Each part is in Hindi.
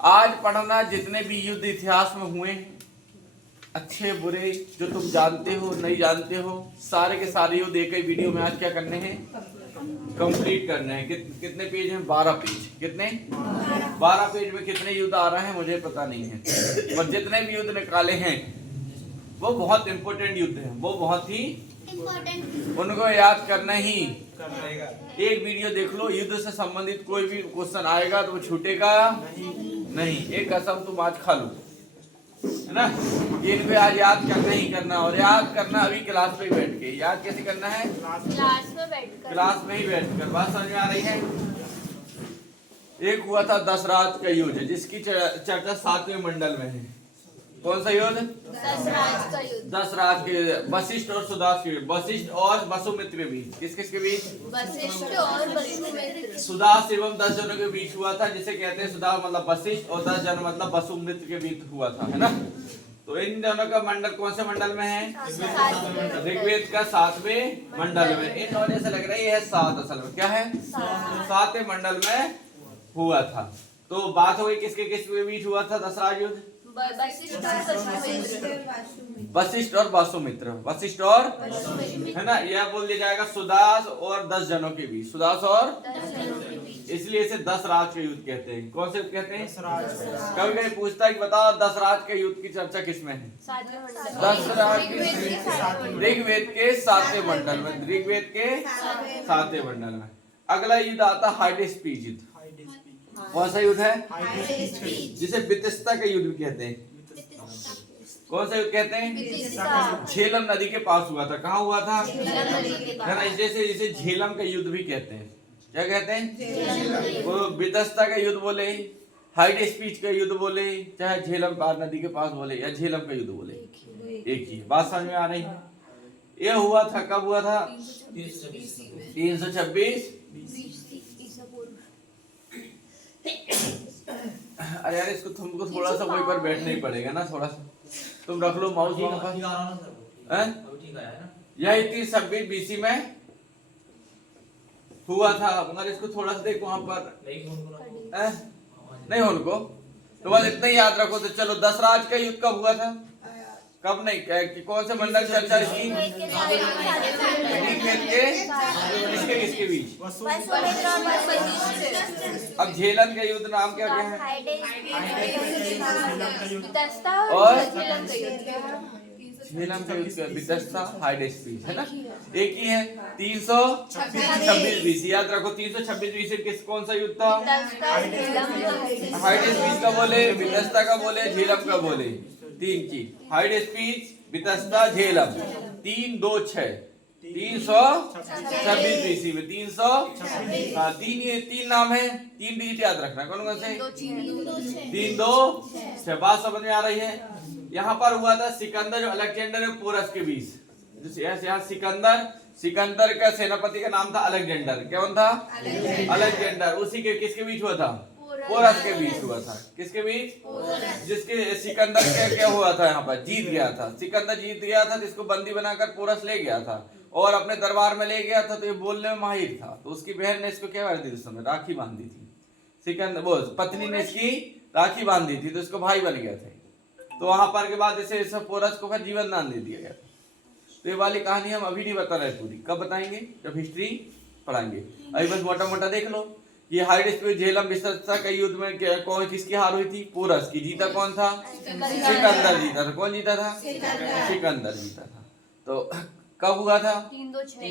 आज पढ़ना जितने भी युद्ध इतिहास में हुए अच्छे बुरे, जो तुम जानते हो नहीं जानते हो, सारे के सारे युद्ध एक ही वीडियो में आज क्या करने हैं, कंप्लीट करने हैं। कितने पेज हैं? 12 पेज। कितने? 12 पेज में कितने युद्ध आ रहे हैं मुझे पता नहीं है, पर जितने भी युद्ध निकाले हैं वो बहुत इंपॉर्टेंट युद्ध है, वो बहुत ही उनको याद करना ही। एक वीडियो देख लो, युद्ध से संबंधित कोई भी क्वेश्चन आएगा तो वो छूटेगा नहीं। एक कसम तुम आज खा लो, है ना। इनको आज याद करना ही करना, और याद करना अभी क्लास में बैठ के। याद कैसे करना है? क्लास में ही बैठकर। बात समझ में आ रही है? एक हुआ था दशराज का युद्ध, जिसकी चर्चा 7वें मंडल में है। कौन सा युद्ध? दशराज का युद्ध। दशराज के, वशिष्ठ और सुदास के, वशिष्ठ और वसुमित्र के बीच। किस किस के बीच? वशिष्ठ और वसुमित्र। सुदास एवं 10 जनों के बीच हुआ था, जिसे कहते हैं सुदास मतलब वशिष्ठ और 10 जन मतलब वसुमित्र के बीच हुआ था, है ना। तो इन दोनों का मंडल कौन से मंडल में है? ऋग्वेद का 7वें मंडल में। इन वजह से लग रही है 7, असल में क्या है? 7वें मंडल में हुआ था। तो बात हो गई किसके किसके बीच हुआ था दशराज युद्ध? वशिष्ठ और वसुमित्र। वशिष्ठ और, है ना, यह बोल दिया जाएगा सुदास और 10 जनों के बीच। सुदास और, इसलिए इसे दशराज के युद्ध कहते हैं। कौन से युद्ध कहते हैं? कभी कभी पूछता है कि बताओ दशराज के युद्ध की चर्चा किसमें है? दशराज ऋग्वेद के 7वें मंडल में। ऋग्वेद के 7वें मंडल में। अगला युद्ध आता हाइडेस्पीज युद्ध। कौन सा युद्ध है? जिसे बितस्ता का युद्ध भी कहते हैं। कौन सा युद्ध कहते हैं? झेलम नदी के पास हुआ था। कहाँ हुआ था? जैसे इसे झेलम का युद्ध भी कहते हैं। क्या कहते हैं? वो बितस्ता का युद्ध बोले, हाइडेस्पीज का युद्ध बोले, चाहे झेलम पार नदी के पास बोले या झेलम का युद्ध बोले, एक ही बात समझ में आ रही है। यह हुआ था, कब हुआ था? 326। अरे यार, इसको तुमको थोड़ा सा वहीं पर बैठना ही पड़ेगा ना, थोड़ा सा तुम रख लो माउस। यह 326 बीसी में हुआ था, मगर इसको थोड़ा सा देखो वहां पर नहीं हो उनको, तो बस इतना ही याद रखो। तो चलो, दशराज का युद्ध कब हुआ था? कब नहीं, कौन से मंडल चर्चा इसकी? किसके किसके बीच? अब झेलम का युद्ध नाम क्या क्या है? और झेलम का युद्ध, बितस्ता, हाइडेस्पीज, है ना, एक ही है। 326 बीसी। याद रखो 326 बीसी किस कौन सा युद्ध था? हाइडेस्पीज का बोले, बितस्ता का बोले, झेलम का बोले। 3 चीज, हाइडेस्पीज, बितस्ता, झेलम। 3, 2, 6, 326 बीसी में 300। हाँ, तीन नाम है, 3 डिजिट याद रखना। कौन कौन से? 3, 2, 6। बात समझ में आ रही है? यहाँ पर हुआ था सिकंदर और अलेक्जेंडर और पोरस के बीच। यहाँ सिकंदर का सेनापति का नाम था अलेक्जेंडर। कौन था? अलेक्जेंडर। उसी के किसके बीच हुआ था? पोरस के बीच हुआ था। किसके बीच? जिसके सिकंदर क्या हुआ था, यहाँ पर जीत गया था। सिकंदर जीत गया था, जिसको बंदी बनाकर पोरस ले गया था और अपने दरबार में ले गया था। तो ये बोलने में माहिर था, तो उसकी बहन ने इसको क्या कर दी, उस समय राखी बांधी थी। सिकंदर वो पत्नी ने इसकी राखी बांधी थी, तो इसको भाई बन गया था। तो वहां पर के बाद इसे पोरस को फिर जीवन दान दे दिया गया। तो ये वाली कहानी हम अभी नहीं बता रहे पूरी, कब बताएंगे? जब हिस्ट्री पढ़ाएंगे। अभी बस मोटा मोटा देख लो। ये हाइडेस्पीज, झेलम, बितस्ता का युद्ध में कौन किसकी हार हुई थी? पोरस की। जीता कौन था? सिकंदर जीता था। कौन जीता था? सिकंदर जीता था। तो कब हुआ था? 3, 2, 6।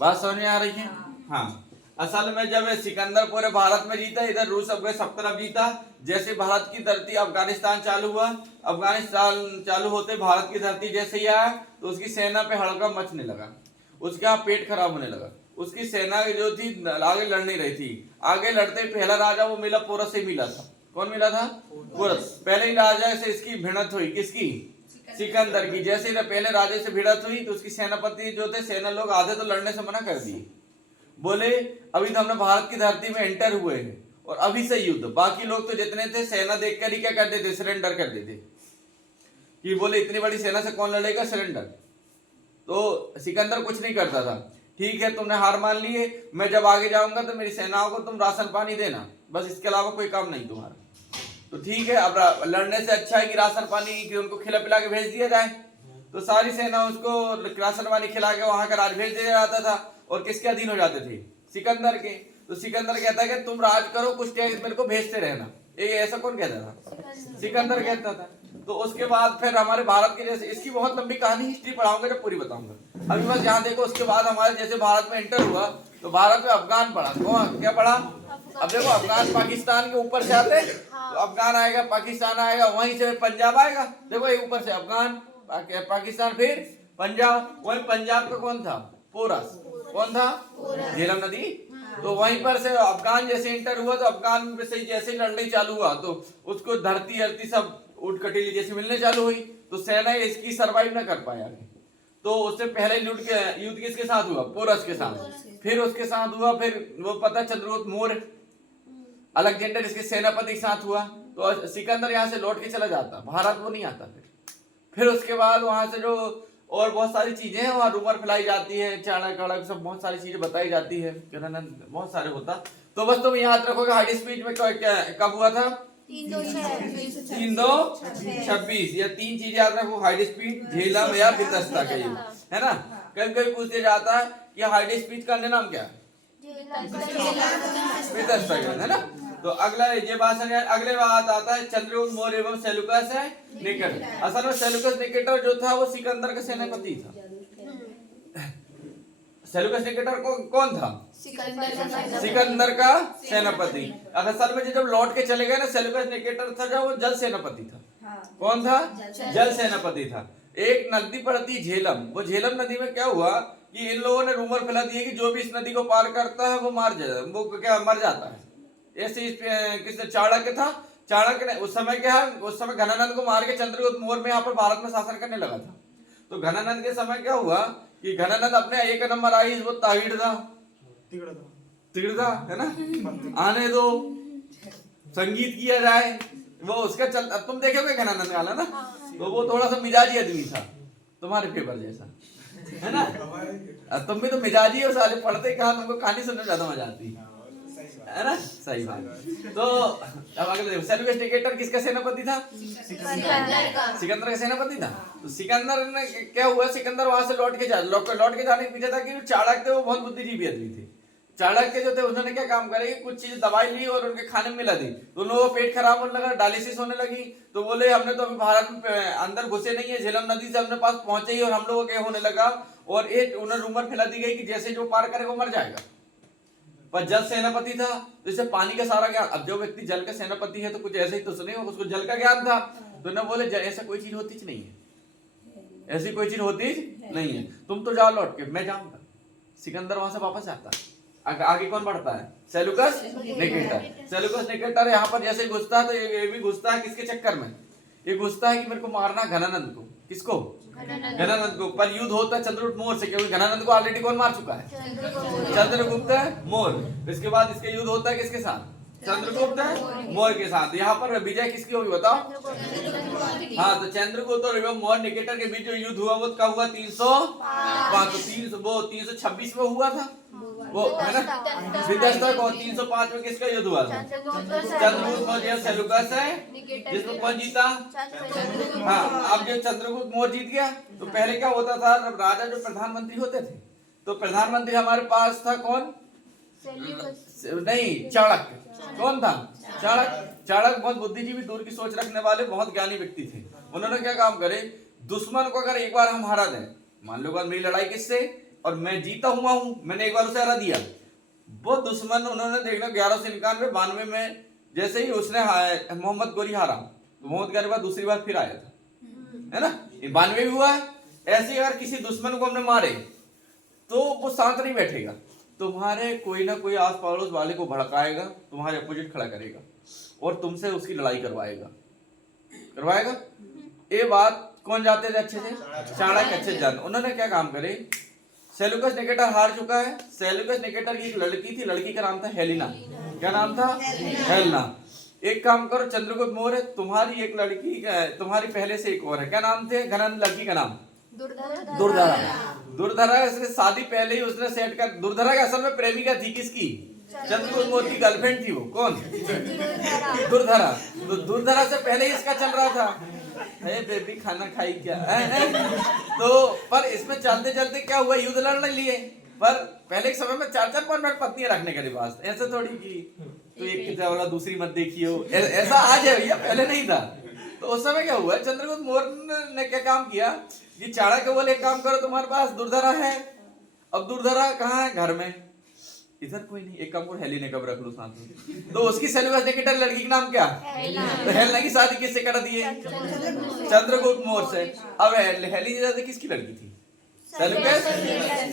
बात समझ में आ रही है? हाँ, असल में जब सिकंदर पूरे भारत में जीता, इधर रूस अब सब तरफ जीता। जैसे भारत की धरती अफगानिस्तान चालू हुआ, अफगानिस्तान चालू होते भारत की धरती जैसे ही आया, तो उसकी सेना पे हड़कंप मचने लगा, उसके यहाँ पेट खराब होने लगा। उसकी सेना जो थी आगे लड़ नहीं रही थी। आगे लड़ते पहला राजा वो मिला, पोरस से मिला था। कौन मिला था? पोरस। पहले ही राजा से इसकी भिड़ंत हुई। किसकी? सिकंदर की। जैसे पहले राजे से भिड़ंत हुई तो उसकी सेनापति जो थे, सेना लोग आधे तो लड़ने से मना कर दिए, बोले अभी तो हमने भारत की धरती में एंटर हुए हैं और अभी से युद्ध। बाकी लोग तो जितने थे सेना देखकर ही क्या कर देते, सरेंडर कर देते, कि बोले इतनी बड़ी सेना से कौन लड़ेगा, सरेंडर। तो सिकंदर कुछ नहीं करता था। ठीक है, तुमने हार मान ली है, मैं जब आगे जाऊंगा तो मेरी सेनाओं को तुम राशन पानी देना, बस इसके अलावा कोई काम नहीं तुम्हारा। तो ठीक है, अब लड़ने से अच्छा है कि राशन पानी कि उनको खिला पिला के भेज दिया जाए। तो सारी सेना उसको राशन पानी खिला के वहां का राज भेज दिया जाता था और किसके अधीन हो जाते थे? सिकंदर के। तो सिकंदर कहता है कि तुम राज करो, कुछ टैक्स मेरे को भेजते रहना। ये ऐसा कौन कहता था? सिकंदर कहता था। तो उसके बाद फिर हमारे भारत के जैसे, इसकी बहुत लंबी कहानी हिस्ट्री पढ़ाऊंगा जब पूरी बताऊंगा। अभी बस यहाँ देखो, उसके बाद हमारे जैसे भारत में एंटर हुआ तो भारत में अफगान पढ़ा। कौन क्या पढ़ा? अब देखो, अफगान पाकिस्तान के ऊपर से आते तो अफगान आएगा, पाकिस्तान आएगा, वहीं से पंजाब आएगा। देखो ये ऊपर से अफगान, पाकिस्तान, फिर पंजाब। वही पंजाब का कौन था? पोरस। कौन था? झेलम नदी। तो वहीं पर से अफगान जैसे इंटर हुआ तो अफगान में से जैसे लड़ने चालू हुआ तो उसको धरती हरती सब उठ कटीली जैसे मिलने चालू हुई। तो सेना इसकी सरवाइव न कर पाया। तो उससे पहले युद्ध किसके साथ हुआ? पोरस के साथ। फिर उसके साथ हुआ, फिर वो पता चंद्रगुप्त मौर्य अलेक्जेंडर इसके सेनापति के साथ हुआ। तो सिकंदर यहाँ से लौट के चला जाता, भारत वो नहीं आता। फिर उसके बाद वहां से जो और बहुत सारी चीजें हैं, वहाँ रूमर फैलाई जाती है, चाणक्य सब बहुत सारी चीजें बताई जाती है, बहुत सारे होता। तो बस तुम याद रखोगे हाइड स्पीड में कब हुआ था? 326। या 3 चीजें याद रखो, हाइड स्पीड, झेलम या वितस्ता का युद्ध, है ना। कभी कभी पूछते जाता है कि हाइड स्पीड का अन्य नाम क्या है? वितस्ता का, है ना। तो अगला ये भाषण, अगले बात आता है चंद्रगुप्त मौर्य एवं सेल्यूकस निकेटर। असल में सेल्यूकस निकेटर जो था वो सिकंदर का सेनापति था। सेल्यूकस निकेटर कौन था? सिकंदर का सेनापति। असल में जब लौट के चले गए ना, सेल्यूकस निकेटर था जो वो जल सेनापति था। कौन था? जल सेनापति था। एक नदी पड़ती झेलम, वो झेलम नदी में क्या हुआ कि इन लोगों ने रूमर फैला दिया कि जो भी इस नदी को पार करता है वो मर जाता है। ऐसे किसने? चाणक्य था। चाणक्य ने उस समय घनानंद को मार के चंद्रगुप्त मौर्य में यहाँ पर भारत में शासन करने लगा था। तो घनानंद के समय क्या हुआ कि घनानंद अपने एक नंबर आई, वो तिगड़ा है ना, आने दो, संगीत किया जाए, वो उसका चल। अब तुम देखोगे घनानंद वाला ना, तो वो थोड़ा सा मिजाजी आदमी था, तुम्हारे पेपर जैसा, है ना। तुम भी तो मिजाजी हो साले, पढ़ते कहा, तुमको कहानी सुनने में ज्यादा मजा आती है ना। सही बात। तो अब अगले देखो, सेल्यूकस निकेटर किसका सेनापति था? सिकंदर का सेनापति था। तो सिकंदर ने क्या हुआ, सिकंदर वहां से लौट के जाने के पीछे था कि चाणक्य थे वो बहुत बुद्धिजीवी आदमी थे। चाणक्य जो थे उन्होंने क्या काम करे, कुछ चीज दवाई ली और उनके खाने में मिला दी, तो उन लोगों को पेट खराब होने लगा, डायलिसिस होने लगी। तो बोले हमने तो अभी भारत में अंदर घुसे नहीं है, झेलम नदी से अपने पास पहुंचे ही और हम लोगों के होने लगा। और एक उन्हें रूमर फैला दी गई कि जैसे जो पार करे वो मर जाएगा। पर जल सेनापति था तो इसे पानी का सारा ज्ञान। अब जो व्यक्ति जल का सेनापति है तो कुछ ऐसे ही तो सुने, उसको जल का ज्ञान था। तो न बोले ऐसा कोई चीज होती नहीं है, ऐसी कोई चीज होती नहीं है, तुम तो जाओ लौट के, मैं जाऊंगा। सिकंदर वहां से वापस आता है। आगे कौन बढ़ता है? Seleucus Nicator. सेल्यूकस निकेटर यहाँ पर जैसे घुसता है तो ये भी घुसता है किसके चक्कर में? ये घुसता है कि मेरे को मारना घनानंद को। किसको? घनानंद को। पर युद्ध होता है चंद्रगुप्त मौर्य से, क्योंकि घनानंद को ऑलरेडी कौन मार चुका है? चंद्रगुप्त मौर्य। इसके बाद इसका युद्ध होता है किसके साथ? चंद्रगुप्त मौर्य के साथ। यहाँ पर विजय किसकी होगी बताओ? हाँ, तो चंद्रगुप्त और मौर्य निकेटर के बीच जो युद्ध हुआ वो कब हुआ? 326 में हुआ था वो, है ना। वितस्ता को 305 में किसका युद्ध हुआ था? चंद्रगुप्त मौर्य सेल्यूकस है, जिसमें कौन जीता? हाँ, अब जो चंद्रगुप्त मौर्य जीत गया तो पहले क्या होता था, राजा जो प्रधानमंत्री होते थे, तो प्रधानमंत्री हमारे पास था कौन? नहीं, चाणक्य। कौन था? चाणक्य बहुत बुद्धिजीवी, दूर की सोच रखने वाले, बहुत ज्ञानी व्यक्ति थे। उन्होंने क्या काम करे, दुश्मन को अगर एक बार हम हरा दें, मान लो मेरी लड़ाई किससे और मैं जीता हुआ हूं, मैंने एक बार उसे हरा दिया, वो दुश्मन उन्होंने देखना 1191-92 में जैसे ही उसने मोहम्मद गोरी हारा, तो मोहम्मद गोरी बाद दूसरी बार फिर आया था, है ना। 92 में हुआ। ऐसे अगर किसी दुश्मन को हमने मारे तो वो शांत नहीं बैठेगा, तुम्हारे कोई ना कोई आस पड़ोस वाले को भड़काएगा, तुम्हारे अपोजिट खड़ा करेगा और तुमसे उसकी लड़ाई करवाएगा। ये बात कौन जानते थे अच्छे से? चाणक्य अच्छे जानते। उन्होंने क्या काम करे, सेल्यूकस निकेटर हार चुका है। सेल्यूकस निकेटर की एक लड़की थी, लड़की का नाम था हेलेना। क्या नाम था? हेलेना। एक काम करो चंद्रगुप्त मौर्य, तुम्हारी एक लड़की, तुम्हारी पहले से एक और है, क्या नाम थे? घनानंद लड़की का नाम दुर्धरा। दुर्धरा से शादी पहले ही उसने सेट कर। दुर्धरा के असल में प्रेमिका थी किसकी? चंद्रगुप्त मौर्य की गर्लफ्रेंड थी वो, कौन? दुर्धरा। तो दुर्धरा से पहले ही इसका चल रहा था, हे बेबी खाना खाई क्या तो पर इसमें चलते चलते क्या हुआ, युद्ध लड़ने लिए। पर पहले के समय में 4-4 5 पत्नियां रखने के लिबास, ऐसा थोड़ी की तो एक की जगह दूसरी मत देखियो, ऐसा आज है भैया, पहले नहीं था। तो उस समय क्या हुआ, चंद्रगुप्त मौर्य ने क्या काम किया कि चाणक्य बोले एक काम करो, तुम्हारे पास दुर्धरा है, अब दुर्धरा कहाँ है, घर में, इधर कोई नहीं, एक काम करो हेलिना कब रख लो साथ में। तो उसकी सेल्यूकस निकेटर लड़की का नाम क्या, तो हेलिना की शादी किससे कर दी है, चंद्रगुप्त मौर्य से। अब हेलिना किसकी लड़की थी, सेल्यूकस।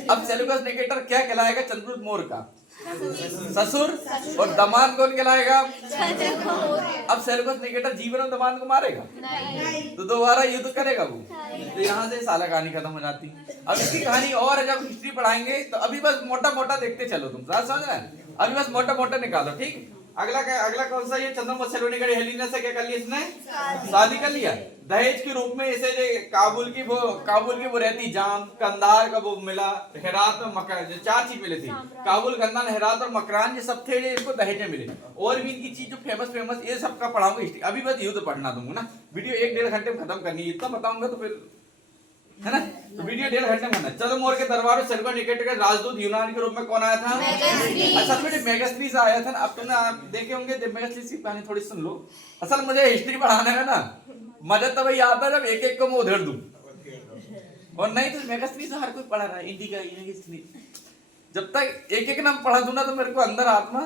अब सेल्यूकस निकेटर क्या कहलाएगा, चंद्रगुप्त मौर्य का ससुर, और दामाद कौन कहलाएगा। अब सेल्यूकस निकेटर जीवन में दामाद को मारेगा, तो दोबारा युद्ध करेगा वो, तो यहाँ से साला कहानी खत्म हो जाती। अब इसकी कहानी और है, जब हिस्ट्री पढ़ाएंगे तो अभी बस मोटा मोटा देखते चलो, तुम समझ रहे हैं, अभी बस मोटा मोटा निकालो, ठीक। अगला कौन सा, ये चंद्रगुप्त सेल्यूकस हेलिना से क्या कर लिया इसने, शादी कर लिया। दहेज के रूप में इसे जो काबुल की वो रहती जाम, कंधार का वो मिला, हेरात और मकरान, जो 4 चीज मिली थी, काबुल, कंधार, हेरात और मकरान, ये सब थे इनको दहेज में मिले। और भी इनकी चीज जो फेमस ये सब का पढ़ाऊंगा हिस्ट्री, अभी बस युद्ध पढ़ना दूंगा ना, वीडियो 1-1.5 घंटे में खत्म करनी है, इतना बताऊंगा तो फिर है ना, तो वीडियो 1.5 घंटे में। चलो, मौर्य के दरबार में सेल्यूकस निकेटर का राजदूत यूनान के रूप में कौन आया था, असल में मेगास्नीस आया था ना। अब तुमने आप देखे होंगे, मेगास्नीस की कहानी थोड़ी सुन लो। असल मुझे हिस्ट्री पढ़ाने में ना मजा तब ही आता है जब एक को मैं उधेड़ दूं, और नहीं तो मेगास्नीस हर कोई पढ़ा रहा है, इंडिका, जब तक एक नाम पढ़ा दूं ना तो मेरे को अंदर आत्मा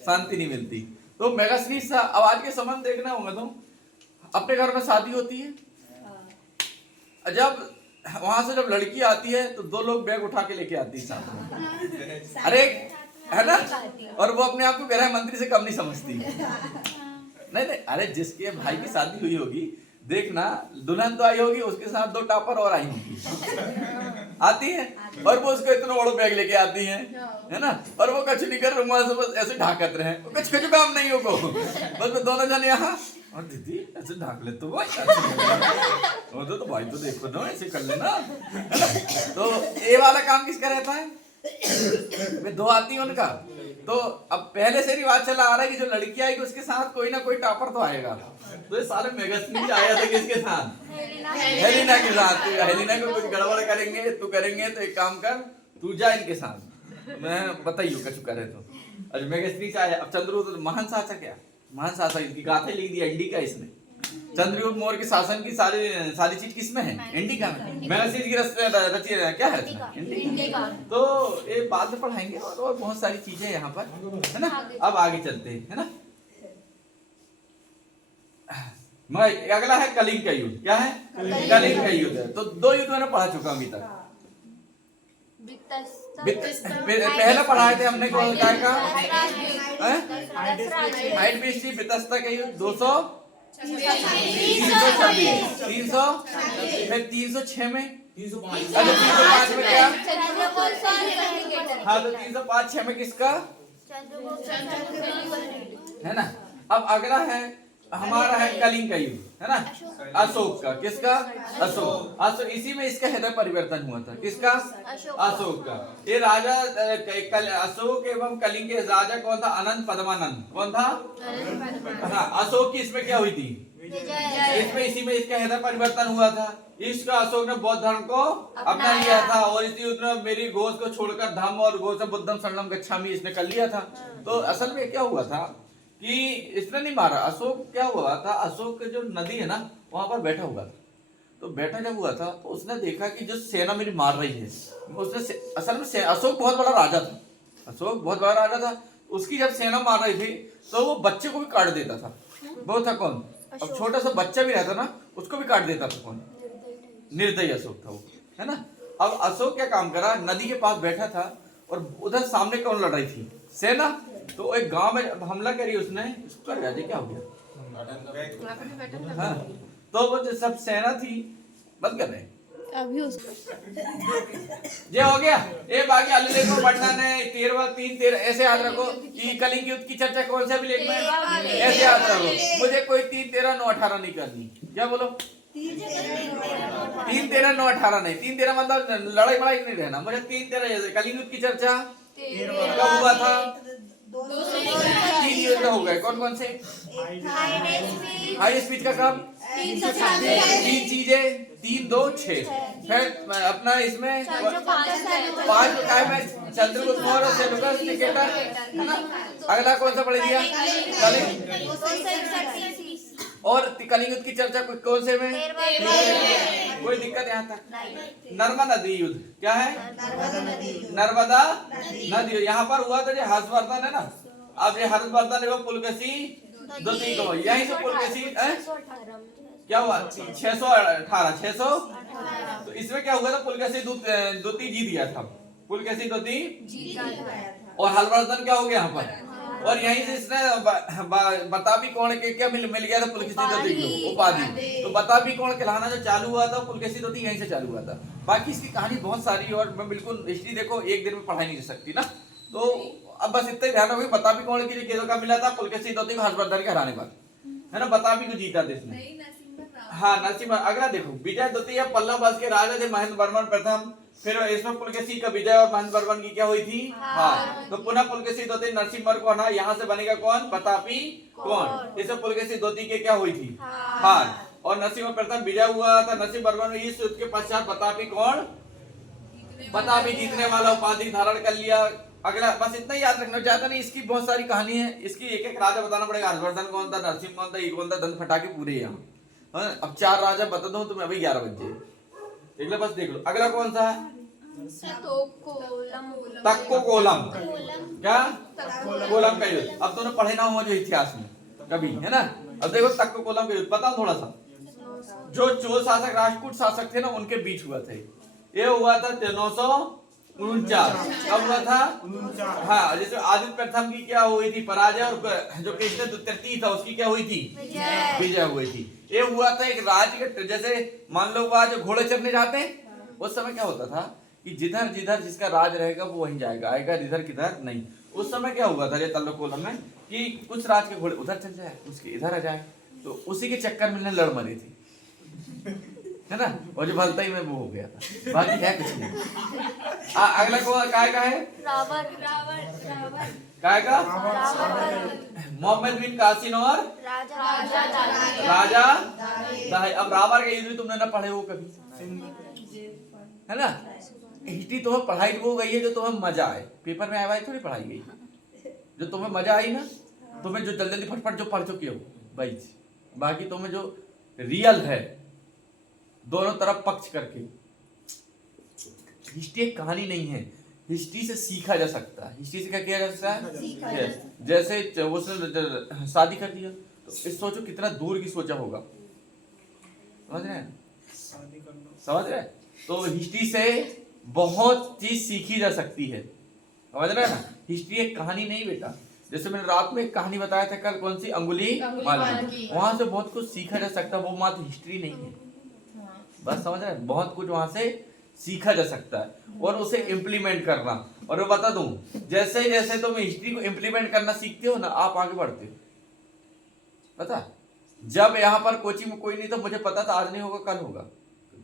शांति नहीं मिलती। तो मेगास्नीस था। अब आज के समय देखना होगा, तुम अपने घर में शादी होती है, जब वहां से जब लड़की आती है तो 2 लोग बैग उठा के लेके आती है साथ में, अरे है ना, और वो अपने आप को गृह मंत्री से कम नहीं समझती। नहीं, अरे जिसके भाई की शादी हुई होगी, देखना दुल्हन तो आई होगी, उसके साथ 2 टापर और आई होगी, आती है, और वो उसको इतना बड़ा बैग लेके आती है ना, और वो कुछ नहीं कर रहे, से बस ऐसे ढाकत रहे, कुछ काम नहीं होगा, बस दोनों जन यहाँ, और दीदी ऐसे ढाक ले तो तो भाई तो देखो ना, ऐसे कर लेना, तो ये वाला काम किसका रहता है, वे 2 आती है उनका। तो अब पहले से रिवाज चला आ रहा है कि जो लड़की आएगी उसके साथ कोई ना कोई टॉपर तो आएगा। तो ये सारे मेगास्नीस आया था किसके साथ, हेलिना के साथ। हेलिना को कुछ गड़बड़ करेंगे तो एक काम कर, तू जा इनके साथ, मैं बताइयो कछु करे तो। अरे मेगास्नीस आया। अब चंद्रगुप्त महान शासक, क्या महान शासक, इसकी गाथा लिख दी इंडिका इसने। चंद्रगुप्त मौर्य के शासन की सारी चीज किसमें है, इंडिका में। मेगास्नीस की रची क्या है, इंडिका। तो ये बाद में पढ़ाएंगे, और बहुत सारी चीजें यहाँ पर, है ना। अब आगे चलते हैं, है ना। अगला है कलिंग का युद्ध। क्या है, कलिंग का युद्ध है। तो 2 युद्ध मैंने पढ़ा चुका अभी तक। पहले पढ़ाए थे हमने, कौन का बितस्ता का युद्ध 306 में, 305 में क्या, हाँ, तो 305-6 में किसका, है ना। अब अगला है हमारा है कलिंग का युद्ध, है ना, अशोक का। किसका, अशोक। इसी में इसका हृदय परिवर्तन हुआ था, किसका, अशोक का। ये राजा अशोक एवं कलिंग के राजा कौन था, अनंत पद्मानंद। कौन था, हाँ, अशोक की इसमें क्या हुई थी, इसमें इसी में इसका हृदय परिवर्तन हुआ था। इसका अशोक ने बौद्ध धर्म को अपना लिया था, और इसी युद्ध में मेरी घोष को छोड़कर धम्म और घोष बुद्धम शरणम गच्छामि इसने कर लिया था। तो असल में क्या हुआ था कि इसने नहीं मारा, अशोक क्या हुआ था, अशोक के जो नदी है ना वहां पर बैठा हुआ था। तो बैठा जब हुआ था तो उसने देखा कि जो सेना मेरी मार रही है, उसने असल में अशोक बहुत बड़ा राजा था, अशोक बहुत बड़ा राजा था। उसकी जब सेना मार रही थी तो वो बच्चे को भी काट देता था। वो था कौन, अब छोटा सा बच्चा भी रहता ना उसको भी काट देता था। कौन, निर्दयी अशोक था वो, है ना। अब अशोक क्या काम करा, नदी के पास बैठा था और उधर सामने कौन लड़ रही थी, सेना। तो एक गांव में हमला करी उसने, इसको कर क्या हो गया, हाँ। तो वो जो सब सेना थी, बंद कर रहे अभी उसको ये हो गया। ये बाकी अल्ले को पढ़ना नहीं, 13 ऐसे याद रखो कि कलिंग युद्ध की चर्चा कौन सा भी लेख में, ऐसे याद रखो। मुझे कोई 3, 13, 9, 18 नहीं करनी। क्या बोलो, 3, 13, 9, 18 नहीं। 3, 13 मतलब लड़ाई बड़ाई नहीं रहना। मुझे 3, 13 कलिंग युद्ध की चर्चा कब हुआ था, तीन युद्ध हो गए। कौन कौन से? हाई स्पीड का काम तीन चीजें, 3 2 6। फिर अपना इसमें 5 काय में चंद्रगुप्त मौर्य और सेल्यूकस निकेटर, है ना। अगला कौन सा पढ़ दिया? कलिंग। और कलिंग युद्ध की चर्चा कौन से में? कोई दिक्कत यहाँ तक? नर्मदा नदी युद्ध क्या है? नर्मदा नदी। यहाँ पर हुआ था जो हर्षवर्धन है ना, अब ये हर्षवर्धन एवं पुलकेशी द्वितीय को, यहीं से पुलकेशी क्या हुआ? 618 तो इसमें क्या हुआ था? पुलकेशी द्वितीय जीत गया था, पुलकेशी द्वितीय। और हर्षवर्धन क्या हो गया यहाँ पर? और यहीं से इसने बताबी कोण के क्या मिल गया था? पुलकेशी द्वितीय को उपाधि। तो बताबी कोण कहलाना जो चालू हुआ था पुलकेशी द्वितीय यहीं से चालू हुआ था। बाकी इसकी कहानी बहुत सारी, और मैं बिल्कुल हिस्ट्री देखो एक दिन में पढ़ाई नहीं जा सकती ना, तो अब बस इतना ध्यान रखो। बताबी कोण के लिए केसों का मिला था पुलकेशी द्वितीय को हर्षवर्धन के हराने पर, है ना। बताबी को जीता था इसने। हाँ नरसिम्हा। अगला देखो, विजय द्वितीय पल्लव वंश के राजा थे महेंद्र वर्मन प्रथम। फिर इसमें पुलकेशी का विजय और महेंद्र वर्मन की क्या हुई थी? हाँ। तो पुनः पुलकेशी द्वितीय नरसिम्हा को ना, यहाँ से बनेगा कौन? बतापी कौन। इसमें पुलकेशी द्वितीय के क्या हुई थी? हार। और नरसिम्हा प्रथम विजय हुआ था। नरसिम्हा वर्मन इस युद्ध के पश्चात बतापी कौन? बतापी जीतने वाला उपाधि धारण कर लिया। अगला बस इतना याद रखना, ज्यादा नहीं। इसकी बहुत सारी कहानी है, इसकी एक एक राजा बताना पड़ेगा। हर्षवर्धन कौन था, नरसिम्हा कौन था, ये कौन था, दंत फटाके पूरे यहाँ। अब 4 राजा बता दो तुम्हें, अभी 11 बज जाए। अगला बस देख लो, अगला कौन सा है? तक्को कोलम। क्या? कोलम का युद्ध। अब तुमने पढ़े ना हो जो इतिहास में कभी, है ना। अब देखो तक्को कोलम का युद्ध बताओ थोड़ा सा। जो चोल शासक राजपूत शासक थे ना, उनके बीच हुआ था ये। हुआ था 949। कब हुआ था? हाँ, जैसे आदित्य प्रथम की क्या हुई थी? पराजय। और जो कृष्ण तृतीय था उसकी क्या हुई थी? विजय हुई थी। ये हुआ था एक राज्य के, जैसे मान लो वहां जो घोड़े चढ़ने जाते हैं, उस समय क्या होता था कि जिधर जिधर जिसका राज रहेगा वो वहीं जाएगा, आएगा इधर किधर नहीं। उस समय क्या हुआ था ये तल्लोकोलम में कि कुछ राज के घोड़े उधर चल जाए, उसके इधर आ जाए, तो उसी के चक्कर में लड़ मरी थी, है ना। और जो भलता ही में वो हो गया था, बाकी है कुछ नहीं। अगला कौन काय का है? काय का? मोहम्मद बिन कासिम और राजा दाहिर। अब रावण का युद्ध तुमने ना पढ़े हो कभी, है ना। हिस्ट्री तुम्हें पढ़ाई वो गई है जो तुम्हें मजा आए, पेपर में आया थोड़ी पढ़ाई गई, जो तुम्हें मजा आई ना, तुम्हें जो जल्दी फटफट जो पढ़ चुके हो भाई। बाकी तुम्हें जो रियल है दोनों तरफ पक्ष करके, हिस्ट्री एक कहानी नहीं है, हिस्ट्री से सीखा जा सकता है। हिस्ट्री से क्या किया जा सकता है? जैसे उसने शादी कर दिया तो इस सोचो कितना दूर की सोचा होगा, समझ रहे हैं? समझ रहे हैं? तो हिस्ट्री से बहुत चीज सीखी जा सकती है, समझ रहे हैं ना। हिस्ट्री एक कहानी नहीं बेटा। जैसे मैंने रात में एक कहानी बताया था कल, कौन सी? अंगुली मालकी। वहां से बहुत कुछ सीखा जा सकता है, वो मात्र हिस्ट्री नहीं है। बस समझ रहे हैं, बहुत कुछ वहां से सीखा जा सकता है और उसे इम्प्लीमेंट करना। और मैं बता दूं, जैसे जैसे तुम हिस्ट्री को इम्प्लीमेंट करना सीखते हो ना, आप आगे बढ़ते हो। पता जब यहाँ पर कोचिंग में कोई नहीं था, मुझे पता था आज नहीं होगा कल होगा,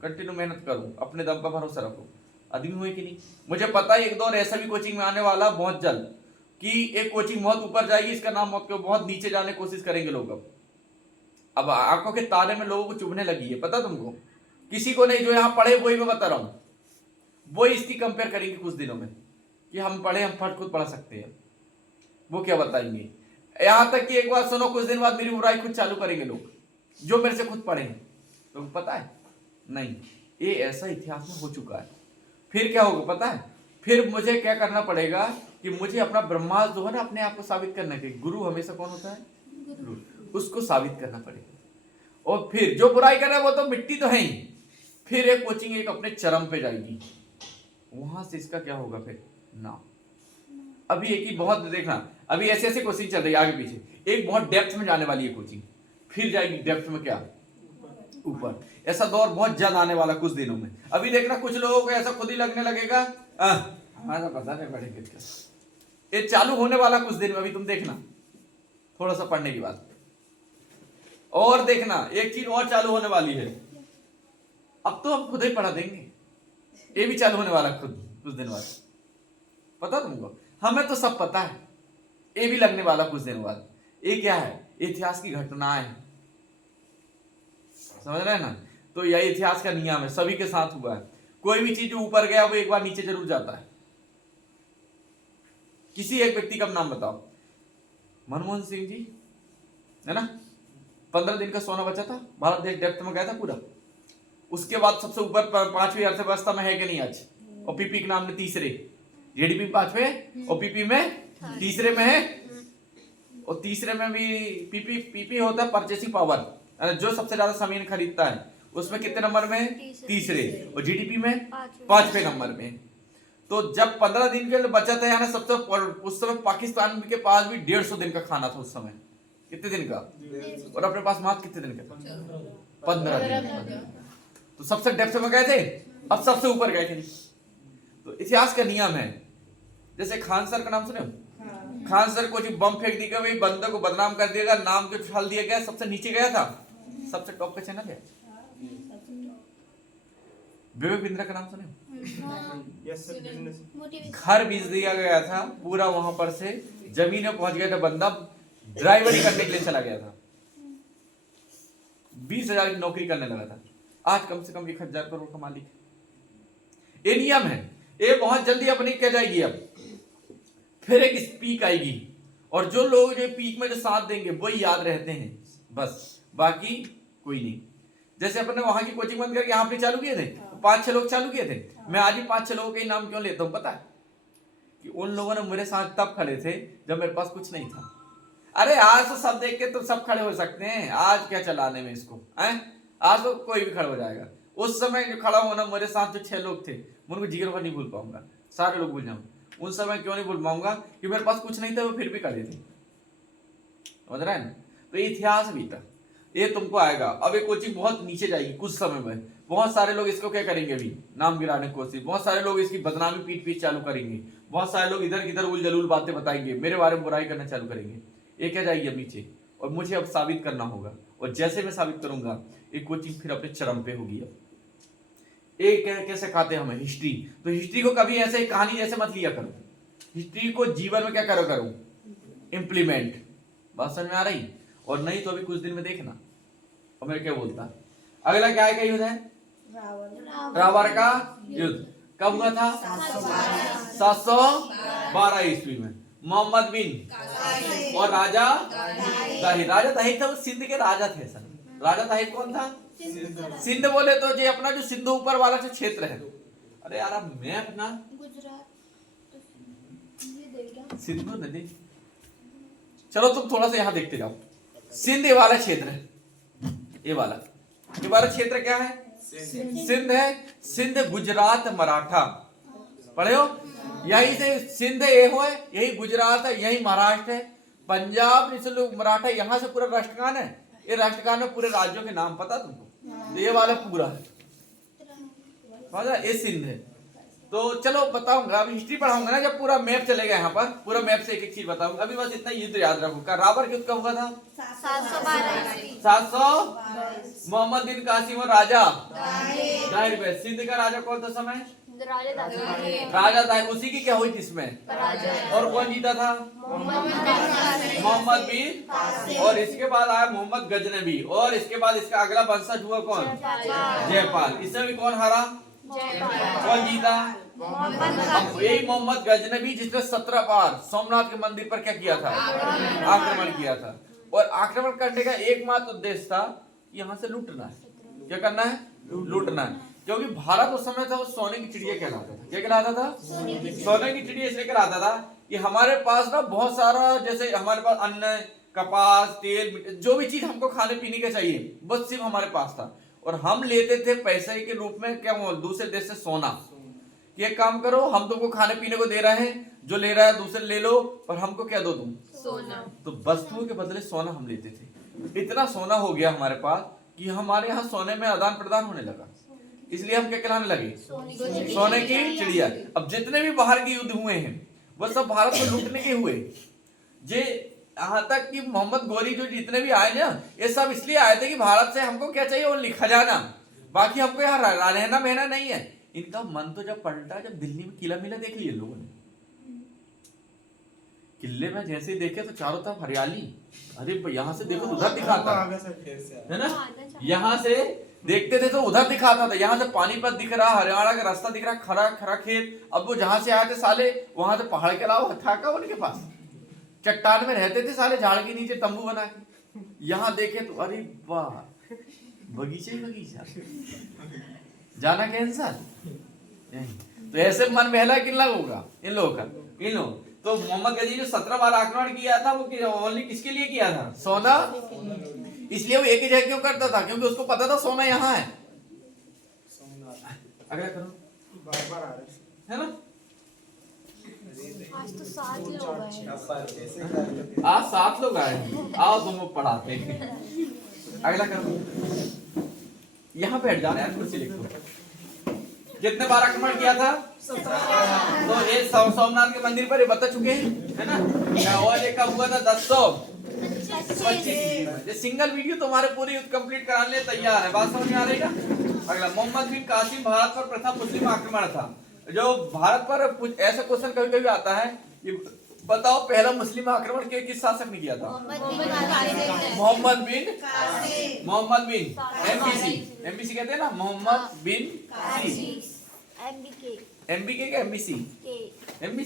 कंटिन्यू मेहनत करूं, अपने दम पर भरोसा रखो। आदमी हुए कि नहीं? मुझे पता है एक दौर ऐसा भी कोचिंग में आने वाला बहुत जल्द कि एक कोचिंग बहुत ऊपर जाएगी, इसका नाम मत करो, बहुत नीचे जाने की कोशिश करेंगे लोग। अब आंखों के तारे में लोगों को चुभने लगी है, पता तुमको? किसी को नहीं, जो यहाँ पढ़े वही मैं बता रहा हूँ, वही इसकी कंपेयर करेंगे कुछ दिनों में कि हम पढ़े, हम फट खुद पढ़ा सकते हैं। वो क्या बताएंगे? यहाँ तक कि एक बार सुनो, कुछ दिन बाद मेरी बुराई खुद चालू करेंगे लोग जो मेरे से खुद पढ़े हैं। तो पता है नहीं, ये ऐसा इतिहास में हो चुका है। फिर क्या होगा पता है? फिर मुझे क्या करना पड़ेगा कि मुझे अपना ब्रह्मास्त्र जो है ना, अपने आप को साबित करने के, गुरु हमेशा कौन होता है? गुरु। उसको साबित करना पड़ेगा। और फिर जो बुराई कर रहा है वो तो मिट्टी तो है ही, फिर एक कोचिंग एक अपने चरम पे जाएगी, वहां से इसका क्या होगा फिर ना। अभी एक ही बहुत देखना, अभी ऐसे ऐसे कोचिंग चल रही है आगे पीछे, एक बहुत डेप्थ में जाने वाली है कोचिंग, फिर जाएगी डेप्थ में क्या ऊपर। ऐसा दौर बहुत जल्द आने वाला कुछ दिनों में। अभी देखना कुछ लोगों को ऐसा खुद ही लगने लगेगा हमारा पता नहीं पड़ेगा, ये चालू होने वाला कुछ दिन में। अभी तुम देखना थोड़ा सा पढ़ने की बात, और देखना एक चीज और चालू होने वाली है। अब तो हम खुद ही पढ़ा देंगे, ये भी चालू होने वाला खुद कुछ दिन बाद, पता तुमको? हमें तो सब पता है, ये भी लगने वाला कुछ दिन बाद। ये क्या है? इतिहास की घटनाएं, समझ रहे हैं ना? तो यह इतिहास का नियम है, सभी के साथ हुआ है। कोई भी चीज जो ऊपर गया वो एक बार नीचे जरूर जाता है। किसी एक व्यक्ति का नाम बताओ। मनमोहन सिंह जी, है ना? 15 दिन का सोना बचा था, भारत देश डेप्थ में गया था पूरा। उसके बाद सबसे ऊपर 5वीं अर्थव्यवस्था में है कि नहीं आज? और पीपी के नाम में तीसरे, जीडीपी 5वें और पीपी में तीसरे में है। और तीसरे में भी पीपी होता है परचेसिंग पावर, जो सबसे ज्यादा सामान खरीदता है, उसमें कितने नंबर में? तीसरे। और जीडीपी में 5वें नंबर में। तो जब 15 दिन के लिए बचत है, यानी सबसे उस समय पाकिस्तान के पास भी 150 दिन का खाना था उस समय। कितने दिन का? और अपने पास मात्र कितने दिन का? 15 दिन। तो सबसे डेप्थ में गए थे, अब सबसे ऊपर गए थे। तो इतिहास का नियम है। जैसे खान सर का नाम सुने? खान सर को जो बम फेंक दिया, भाई बंदे को बदनाम कर दिया, नाम जो छाल दिया गया, सबसे नीचे गया था, सबसे टॉप का चैनल है। विवेक बिंद्रा का नाम सुने? घर बीज दिया गया था पूरा, वहां पर से जमीन में पहुंच गया था, बंदा ड्राइवरी करने के लिए चला गया था, 20,000 की नौकरी करने लगा था, आज कम से कम 1,000 करोड़ का मालिक। ये नियम है। ये बहुत जल्दी अपनी क्या जाएगी, अब फिर एक पीक आएगी, और जो लोग जो पीक में जो साथ देंगे वही याद रहते हैं, बस, बाकी कोई नहीं। जैसे अपने वहां की कोचिंग बंद करके यहाँ पे चालू किए थे, 5-6 लोग चालू किए थे। मैं आज ही 5-6 लोगों के नाम क्यों लेता हूँ पता है? कि उन लोगों ने मेरे साथ तब खड़े थे जब मेरे पास कुछ नहीं था। अरे आज तो सब देख के तो सब खड़े हो सकते हैं, आज क्या चलाने में इसको है? आज तो कोई भी खड़ा हो जाएगा। उस समय जो खड़ा होना, मेरे साथ जो 6 लोग थे, उनको जीवन भर नहीं भूल पाऊंगा। सारे लोग भूल जाऊंगा। उन समय क्यों नहीं भूल पाऊंगा? कि मेरे पास कुछ नहीं था, वो फिर भी खड़े थे। समझ रहा है ना? तो इतिहास भी था, ये तुमको आएगा। अब ये कोचिंग बहुत नीचे जाएगी कुछ समय में। बहुत सारे लोग इसको क्या करेंगे, अभी नाम गिराने की कोशिश, बहुत सारे लोग इसकी बदनामी पीट चालू करेंगे, बहुत सारे लोग इधर किधर उल जलूल बातें बताएंगे, मेरे बारे में बुराई करना चालू करेंगे। ये क्या जाएगी अब नीचे, और मुझे अब साबित करना होगा, और जैसे मैं साबित करूंगा ये कोचिंग फिर अपने चरम पे होगी। अब ये कैसे खाते हैं हमें हिस्ट्री, तो हिस्ट्री को कभी ऐसे कहानी जैसे मत लिया करो, हिस्ट्री को जीवन में क्या करो इंप्लीमेंट। बात समझ में आ रही? और नहीं तो अभी कुछ दिन में देखना। और मैं क्या बोलता, अगला क्या है, युद्ध है रावण का युद्ध। कब हुआ था? 712 ईस्वी में। मोहम्मद बिन और राजा ताहिर। राजा ताहिर था, वो सिंध के राजा थे सर। राजा ताहिर कौन था? सिंध बोले तो जी अपना जो सिंधु ऊपर वाला जो क्षेत्र है। अरे यार अब मैं अपना सिंधु नदी, चलो तुम थोड़ा सा यहाँ देखते जाओ। सिंध ये वाला क्षेत्र है, ये वाला क्षेत्र क्या है? सिंध है। सिंध गुजरात मराठा पढ़े हो? यही से सिंध ये हो है, यही गुजरात है, यही महाराष्ट्र है, पंजाब इसलिए मराठा, यहाँ से पूरा राष्ट्रगान है। ये राष्ट्रगान में पूरे राज्यों के नाम पता तुमको? तो ये वाला पूरा है, ये सिंध है। तो चलो बताऊंगा, अभी हिस्ट्री पढ़ाऊंगा ना, जब पूरा मैप चलेगा यहाँ पर, पूरा मैप से एक एक चीज बताऊंगा। अभी बस इतना युद्ध याद रखूंगा। रावण युद्ध कब हुआ था? 700 मोहम्मद बिन कासिम और राजा दाहिर पे। सिंध का राजा कौन था समय? राजा दाहिर। उसी की क्या हुई थी इसमें? और कौन जीता था? मोहम्मद बिन। और इसके बाद आया मोहम्मद गजनबी, और इसके बाद इसका अगला वंशज हुआ कौन? जयपाल। इसमें भी कौन हारा? कौन जीता? यही मोहम्मद गजनबी, जिसने 17 बार सोमनाथ के मंदिर पर क्या किया था? आक्रमण किया था। और आक्रमण करने का एकमात्र उद्देश्य था यहाँ से लूटना है। क्या करना है? लूटना है। क्योंकि भारत उस समय था वो सोने की चिड़िया कहलाता था। क्या कहलाता था? सोने की चिड़िया इसलिए कहलाता था कि हमारे पास ना बहुत सारा, जैसे हमारे पास अन्न, कपास, तेल, जो भी चीज हमको खाने पीने के चाहिए, बस सिर्फ हमारे पास था। और हम लेते थे पैसे के रूप में क्या, दूसरे देश से सोना। ये काम करो, हम तुमको खाने पीने को दे रहे हैं, जो ले रहा है दूसरे ले लो, और हमको क्या दो तुम? सोना। तो वस्तुओं के बदले सोना हम लेते थे। इतना सोना हो गया हमारे पास कि हमारे यहाँ सोने में आदान प्रदान होने लगा, इसलिए हम क्या कहलाने लगे? सोने की चिड़िया। अब जितने भी बाहर के युद्ध हुए हैं वो सब भारत को लूटने के हुए। जे यहाँ तक कि मोहम्मद गोरी जो जितने भी आए ना, ये सब इसलिए आए थे कि भारत से हमको क्या चाहिए, वो लिखा जाना, बाकी हमको यहाँ रहना बहना नहीं है। इनका मन तो जब पलटा, जब दिल्ली में किला मिला देख लिया लोगों ने, किले में जैसे ही देखे तो चारों तरफ हरियाली, अरे यहाँ से देखो तो उधर दिखाता है ना, यहाँ से देखते थे तो उधर दिखाता था, यहाँ से पानीपत दिख रहा, हरियाणा का रास्ता दिख रहा, खरा खरा खेत। अब वो जहां से आए थे साले वहां से पहाड़ के अलावा था का उनके पास, चट्टान में रहते थे साले, झाड़ के नीचे तंबू बना के। यहाँ देखे तो अरे वाह, बगीचा ही बगीचा, जाना कैंसल। तो ऐसे मन बहला किन लोगों का, इन लोगों का, इन लोग। तो मोहम्मद गजी जो 17 बार आक्रमण किया था वो ओनली किसके लिए किया था? सोना। इसलिए वो एक ही जगह क्यों करता था? क्योंकि उसको पता था सोना यहाँ है। अगला करो, बार-बार आ रहे है ना। आज तो 7 लोग आए। आज 7 लोग आए, आओ तुम लोग पढ़ाते हैं। अगला करो, यहाँ बैठ जाना यार, कुर्सी लिख दो। कितने बार आक्रमण किया था? 17। तो ये सोमनाथ के मंदिर पर ये बता चुके हैं, है ना। और एक हुआ था 1025। ये सिंगल वीडियो तुम्हारे पूरी कंप्लीट कराने तैयार है, बात समझ में आ रही है? अगला, मोहम्मद बिन कासिम भारत पर प्रथम मुस्लिम आक्रमण था। जो भारत पर ऐसा क्वेश्चन कभी कभी आता है कि बताओ पहला मुस्लिम आक्रमण किस शासक ने किया था? मोहम्मद बिन एमबीसी कहते हैं ना, मोहम्मद बिन एमबीके क्या एमबीसी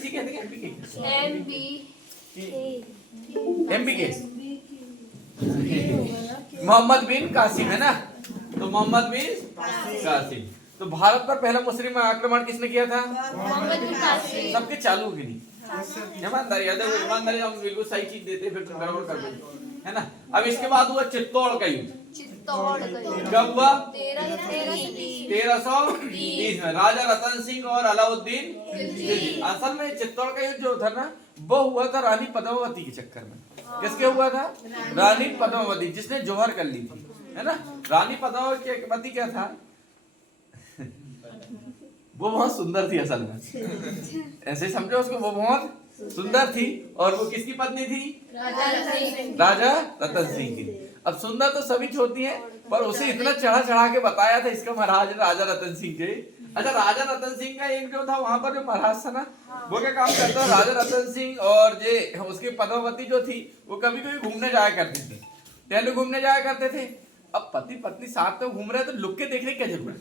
कहते हैं, एमबीके मोहम्मद बिन कासिम, है ना। तो मोहम्मद बिन कासिम। तो भारत पर पहला मुस्लिम आक्रमण किसने किया था? सबके चालू की नहीं, ईमानदारी, ईमानदारी हम बिल्कुल सही चीज देते फिर तुम गड़बड़ कर दो, है ना। अब इसके बाद हुआ चित्तौड़ का युद्ध। कब हुआ? 1330 में राजा रतन सिंह और अलाउद्दीन खिलजी। असल में चित्तौड़ का युद्ध जो था ना, वो हुआ था रानी पद्मावती के चक्कर में। किसके हुआ था? रानी पद्मावती, जिसने जौहर कर ली थी, है ना। रानी पद्मावती क्या था, वो बहुत सुंदर थी असल में, ऐसे समझो उसको, वो बहुत सुंदर थी। और वो किसकी पत्नी थी? राजा रतन सिंह की। अब सुंदर तो सभी होती हैं, पर उसे इतना चढ़ा के बताया था इसका महाराज राजा रतन सिंह के। अच्छा, राजा रतन सिंह का एक जो था वहां पर जो महाराज था ना, वो क्या काम करता? राजा रतन सिंह और जो उसकी पद्मावती जो थी, वो कभी कभी घूमने जाया करती थी, टहलू घूमने जाया करते थे। अब पति पत्नी साथ में घूम रहे तो लुक के देखने की क्या जरूरत?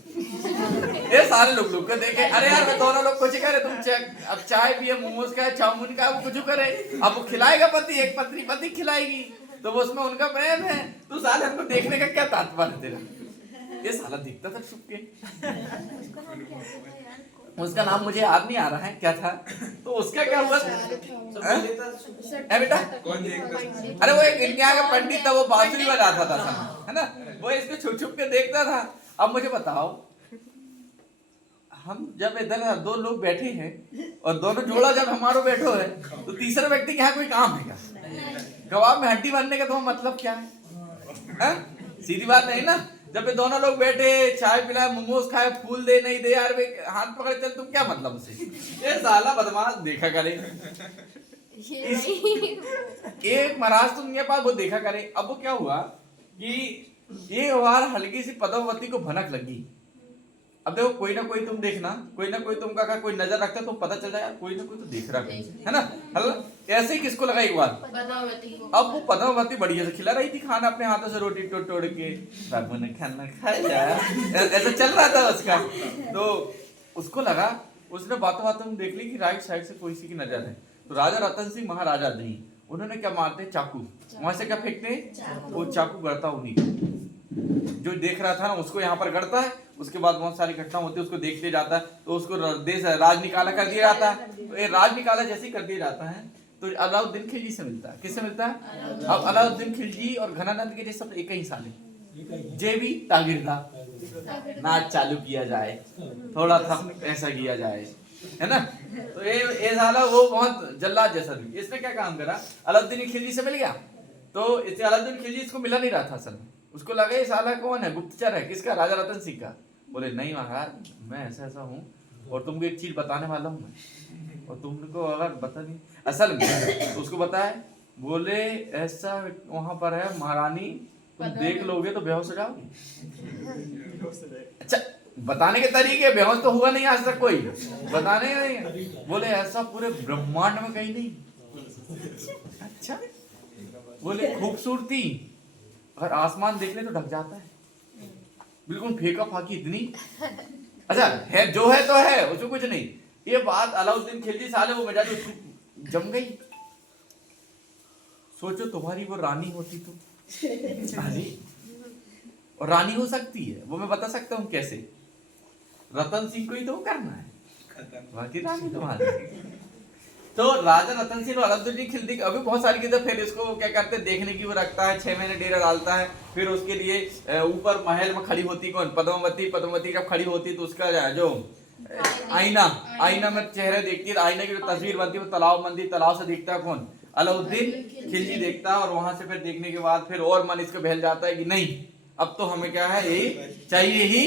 ये सारे लोग लुक के देखे, अरे यार मैं दोनों लोग कुछ करे, तुम अब चाय पिए, मोमोज खाए, चाउमीन खाए, वो कुछ करे। अब वो खिलाएगा पति, एक पत्नी खिलाएगी, तो वो उसमें उनका प्रेम है। तो साले हमको देखने का क्या तात्पर्य तेरा? ये साला दिखता था छुप के। उसका नाम मुझे याद नहीं आ रहा है, क्या था? तो उसका क्या हुआ बेटा? अरे वो एक इंडिया का पंडित था, वो बांसुरी बजाता था, है ना। वो इसको छुप छुप के देखता था। अब मुझे बताओ, हम जब इधर 2 लोग बैठे हैं और दोनों जोड़ा जब हमारो बैठो है, तो तीसरे व्यक्ति के यहाँ कोई काम है क्या? कबाब में हड्डी भरने का तो मतलब क्या है? सीधी बात नहीं ना। जब ये दोनों लोग बैठे, चाय पिलाए, मोमोज खाए, फूल दे नहीं दे, यार हाथ पकड़े चल, तुम क्या मतलब उसे? ये साला बदमाश देखा करे, एक महाराज तुम पास वो देखा करे। अब वो क्या हुआ कि ये बार हल्की सी पद्मावती को भनक लगी। अब देखो, कोई ना कोई तुम देखना, कोई ना कोई तुम का कोई नजर रखता तो पता चल जाएगा, कोई ना कोई तो देख रहा है ना। हल ऐसे ही किसको लगा एक बार? अब वो पद्मावती बढ़िया से खिला रही थी खाना, अपने हाथों से रोटी तोड़ के, बाबू ने खाना खाया, ऐसा चल रहा था उसका। तो उसको लगा, उसने बातों बातों में देख ली कि राइट साइड से कोई सी की नजर है। तो राजा रतन सिंह महाराजा नहीं, उन्होंने क्या मारते? चाकू। वहां से क्या फेंकते? वो चाकू गड़ता उन्हीं जो देख रहा था ना, उसको यहाँ पर गड़ता है। उसके बाद बहुत सारी घटना होती है, उसको देखते जाता है, तो उसको देश राज निकाला कर दिया जाता है। तो ये राज निकाला जैसे ही कर दिया जाता है, तो अलाउद्दीन खिलजी से मिलता है। किससे मिलता है? अब अलाउद्दीन खिलजी और घनानंद के सब एक ही साले, जे भी तागिरदा, नाच चालू किया जाए, थोड़ा था ऐसा किया जाए, है ना। तो ये साला वो बहुत जल्लाद जैसा भी। इसने क्या काम करा? अलाउद्दीन खिलजी से मिल गया, तो इसे अलाउद्दीन खिलजी इसको मिला नहीं रहा था असल में। उसको लगा ये साला कौन है? गुप्तचर है। किसका? राजा रतन सिंह का। बोले नहीं महाराज, मैं ऐसा हूँ और तुमको एक चीज बताने वाला हूँ मैं, और तुमको अगर बता नहीं असल में तो उसको बताए। बोले ऐसा वहां पर है महारानी, तुम देख लोगे तो बेहोश हो जाओगे। अच्छा, बताने के तरीके, बेहोश तो हुआ नहीं आज तक कोई, बताने नहीं। बोले ऐसा पूरे ब्रह्मांड में कहीं नहीं, अच्छा, बोले खूबसूरती अगर आसमान देख ले तो ढक जाता है, बिल्कुल फेंका फाकी इतनी। अच्छा है, जो है तो है, उसमें कुछ नहीं। ये बात अलाउद्दीन खिलजी साले वो मिजाज उसकी जम गई। सोचो तुम्हारी वो रानी होती तो। रानी और रानी हो सकती है, वो मैं बता सकता हूँ कैसे। रतन सिंह को ही तो करना है, बाकी रानी तुम्हारी। तो राजा रतन सिंह और अलाउद्दीन खिलजी अभी बहुत सारी किताब, फिर इसको क्या करते हैं देखने की वो रखता है, 6 महीने डेरा डालता है। फिर उसके लिए ऊपर महल में खड़ी होती कौन, पद्मावती। पद्मावती जब खड़ी होती तो उसका जो आईना में चेहरे देखती है, आईने की जो तस्वीर बनती है वो तालाब बनती है, तालाब से दिखता है कौन, अलाउद्दीन खिलजी देखता है। और वहां से फिर देखने के बाद फिर और मन इसको बहल जाता है कि नहीं अब तो हमें क्या है, ये चाहिए ही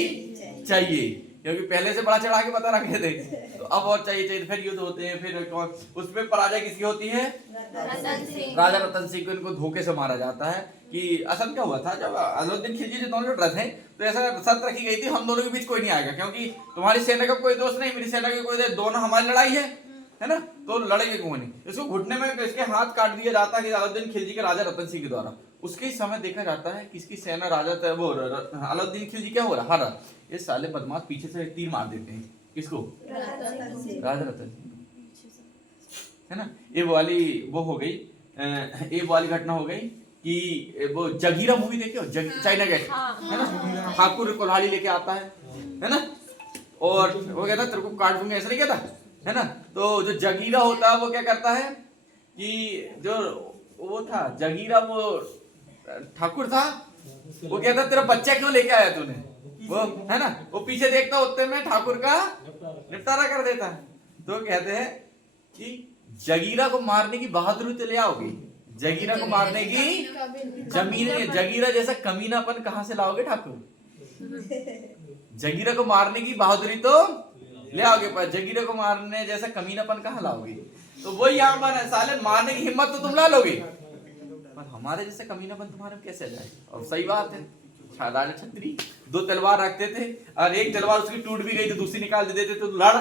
चाहिए, क्योंकि पहले से बड़ा चढ़ा के बता रखे थे, तो अब और चाहिए। फिर युद्ध होते हैं, फिर उसमें पराजय किसकी होती है, राजा रतन सिंह को इनको धोखे से मारा जाता है। कि असल क्या हुआ था, जब अलाउद्दीन खिलजी जो दोनों लड़ रहे थे तो ऐसा शर्त रखी गई थी हम दोनों के बीच कोई नहीं आएगा, क्योंकि तुम्हारी सेना का कोई दोस्त नहीं, मेरी सेना का कोई दोस्त, दोनों हमारी लड़ाई है ना, तो लड़ेंगे क्यों नहीं। इसको घुटने में इसके हाथ काट दिया जाता है अलाउद्दीन खिलजी के राजा रतन सिंह के द्वारा। उसके समय देखा जाता है कि इसकी सेना राजा वो अलाउद्दीन खिलजी क्या हो रहा, हारा। ये साले बदमाश पीछे से तीर मार देते हैं, किसको, राजा रतन सिंह, है ना। ये वाली वो हो गई, ये वाली घटना हो गई कि वो जगीरा मूवी देखे हो, चाइना गेट, है ना, ठाकुर कोल्हाड़ी लेके आता है ना, और वो कहता है तेरे को काट दूंगा, ऐसा नहीं कहता है ना। तो जो जगीरा होता है वो क्या करता है कि जो वो था जगीरा, वो ठाकुर था, वो कहता तेरा बच्चा क्यों लेके आया तूने, वो है ना, वो पीछे देखता उतने में ठाकुर का निपटारा कर देता है। तो कहते हैं कि जगीरा को मारने की बहादुरी तो ले आओगे, जगीरा को मारने की जमीन, जगीरा जैसा कमीनापन कहां से लाओगे ठाकुर, जगीरा को मारने की बहादुरी तो ले आओगे, पर जगीरा को मारने जैसा कमीनापन कहां लाओगे। तो वही यहाँ पर साले मारने की हिम्मत तो तुम ला लोगे, पर हमारे जैसे कमीनापन तुम्हारे में कैसे आ जाए। और सही बात है, राजा छत्री 2 तलवार रखते थे, और एक तलवार उसकी टूट भी गई तो दूसरी निकाल देते थे, तो लड़।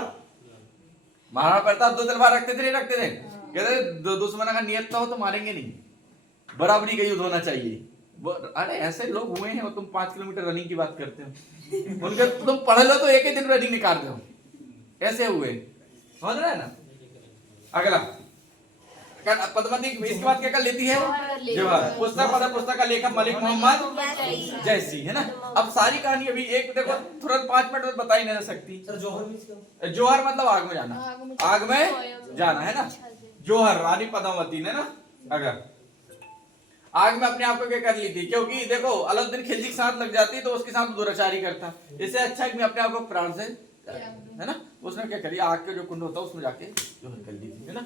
महाराणा प्रताप 2 तलवार रखते थे, नहीं रखते थे, कहते दुश्मन का नियत हो तो मारेंगे नहीं, बराबरी का युद्ध होना चाहिए। अरे ऐसे लोग हुए हैं, और तुम 5 किलोमीटर रनिंग की बात करते हो, उनके तुम पढ़ लो तो एक ही दिन रनिंग निकाल दो, ऐसे हुए, समझ रहे हैं ना। अगला पद्मावती इसके बाद क्या कर लेती है, जवाहर। पुस्तक का लेखक मलिक मोहम्मद जैसी, है ना। अब सारी कहानी अभी एक देखो तुरंत 5 मिनट में बता ही नहीं सकती। जौहर मतलब आग में जाना, आग में जाना, है ना। जौहर रानी पद्मावती ने ना अगर आग में अपने आप को क्या कर ली थी, क्योंकि देखो अलाउद्दीन खिलजी के साथ लग जाती तो उसके साथ दुराचारी करता, इससे अच्छा कि मैं अपने आप को प्राण से, है ना। उसने क्या करी, आग के जो कुंड होता है उसमें जाके जौहर कर ली थी, है ना।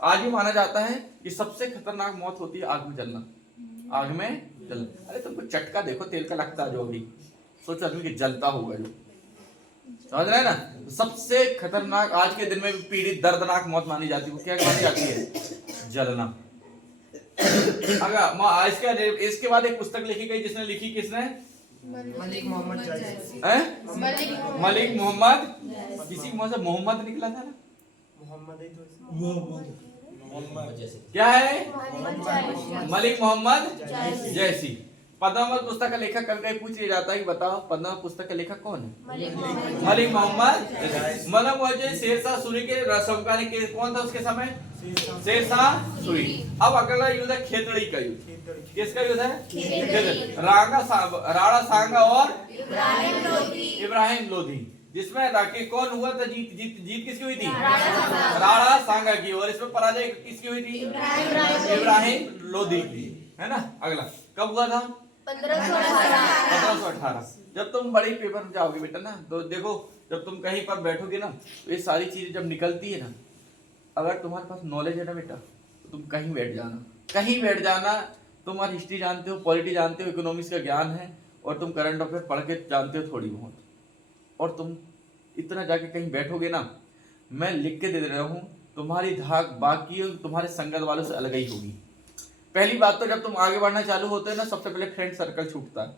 आज भी माना जाता है कि सबसे खतरनाक मौत होती है आग में जलना, आग में जलना। अरे तुमको चटका देखो तेल का लगता है जो अभी, सोचो आदमी कि जलता होगा जो, समझ रहे हैं ना। सबसे खतरनाक आज के दिन में भी पीड़ित दर्दनाक मौत मानी जाती है, वो क्या मानी जाती है, जलना। अगर इसके बाद एक पुस्तक लिखी गई, जिसने लिखी किसने, मलिक मोहम्मद जैसी। मलिक मोहम्मद, किसी मुंह से मोहम्मद निकला था ना, क्या है, मलिक मोहम्मद जैसी। पद्मावत पुस्तक का लेखक कभी पूछ लिया जाता है कि बताओ पद्मावत पुस्तक का लेखक कौन है, मलिक मोहम्मद। मतलब वो जो शेरशाह सूरी के समकालीन के कौन था उसके समय, शेरशाह सूरी। अब अगला युद्ध है खेतड़ी का युद्ध। किसका युद्ध है, राणा सांगा और इब्राहिम लोधी, जिसमें कौन हुआ था, जीत किसकी हुई थी, राणा सांगा की, और इसमें पराजय किसकी हुई थी, इब्राहिम लोधी की, है ना। अगला कब हुआ था, 1518। जब तुम बड़े पेपर में जाओगे बेटा ना, तो देखो जब तुम कहीं पर बैठोगे ना, तो ये सारी चीजें जब निकलती है ना, अगर तुम्हारे पास नॉलेज है ना बेटा, तो तुम कहीं बैठ जाना, तुम हिस्ट्री जानते हो, पॉलिटी जानते हो, इकोनॉमिक्स का ज्ञान है, और तुम करंट अफेयर पढ़ के जानते हो थोड़ी बहुत, और तुम इतना जाके कहीं बैठोगे ना, मैं लिख के दे रहा हूँ, तुम्हारी धाक बाकी तुम्हारे संगत वालों से अलग ही होगी। पहली बात तो जब तुम आगे बढ़ना चालू होते हैं ना, सबसे पहले फ्रेंड सर्कल छूटता है,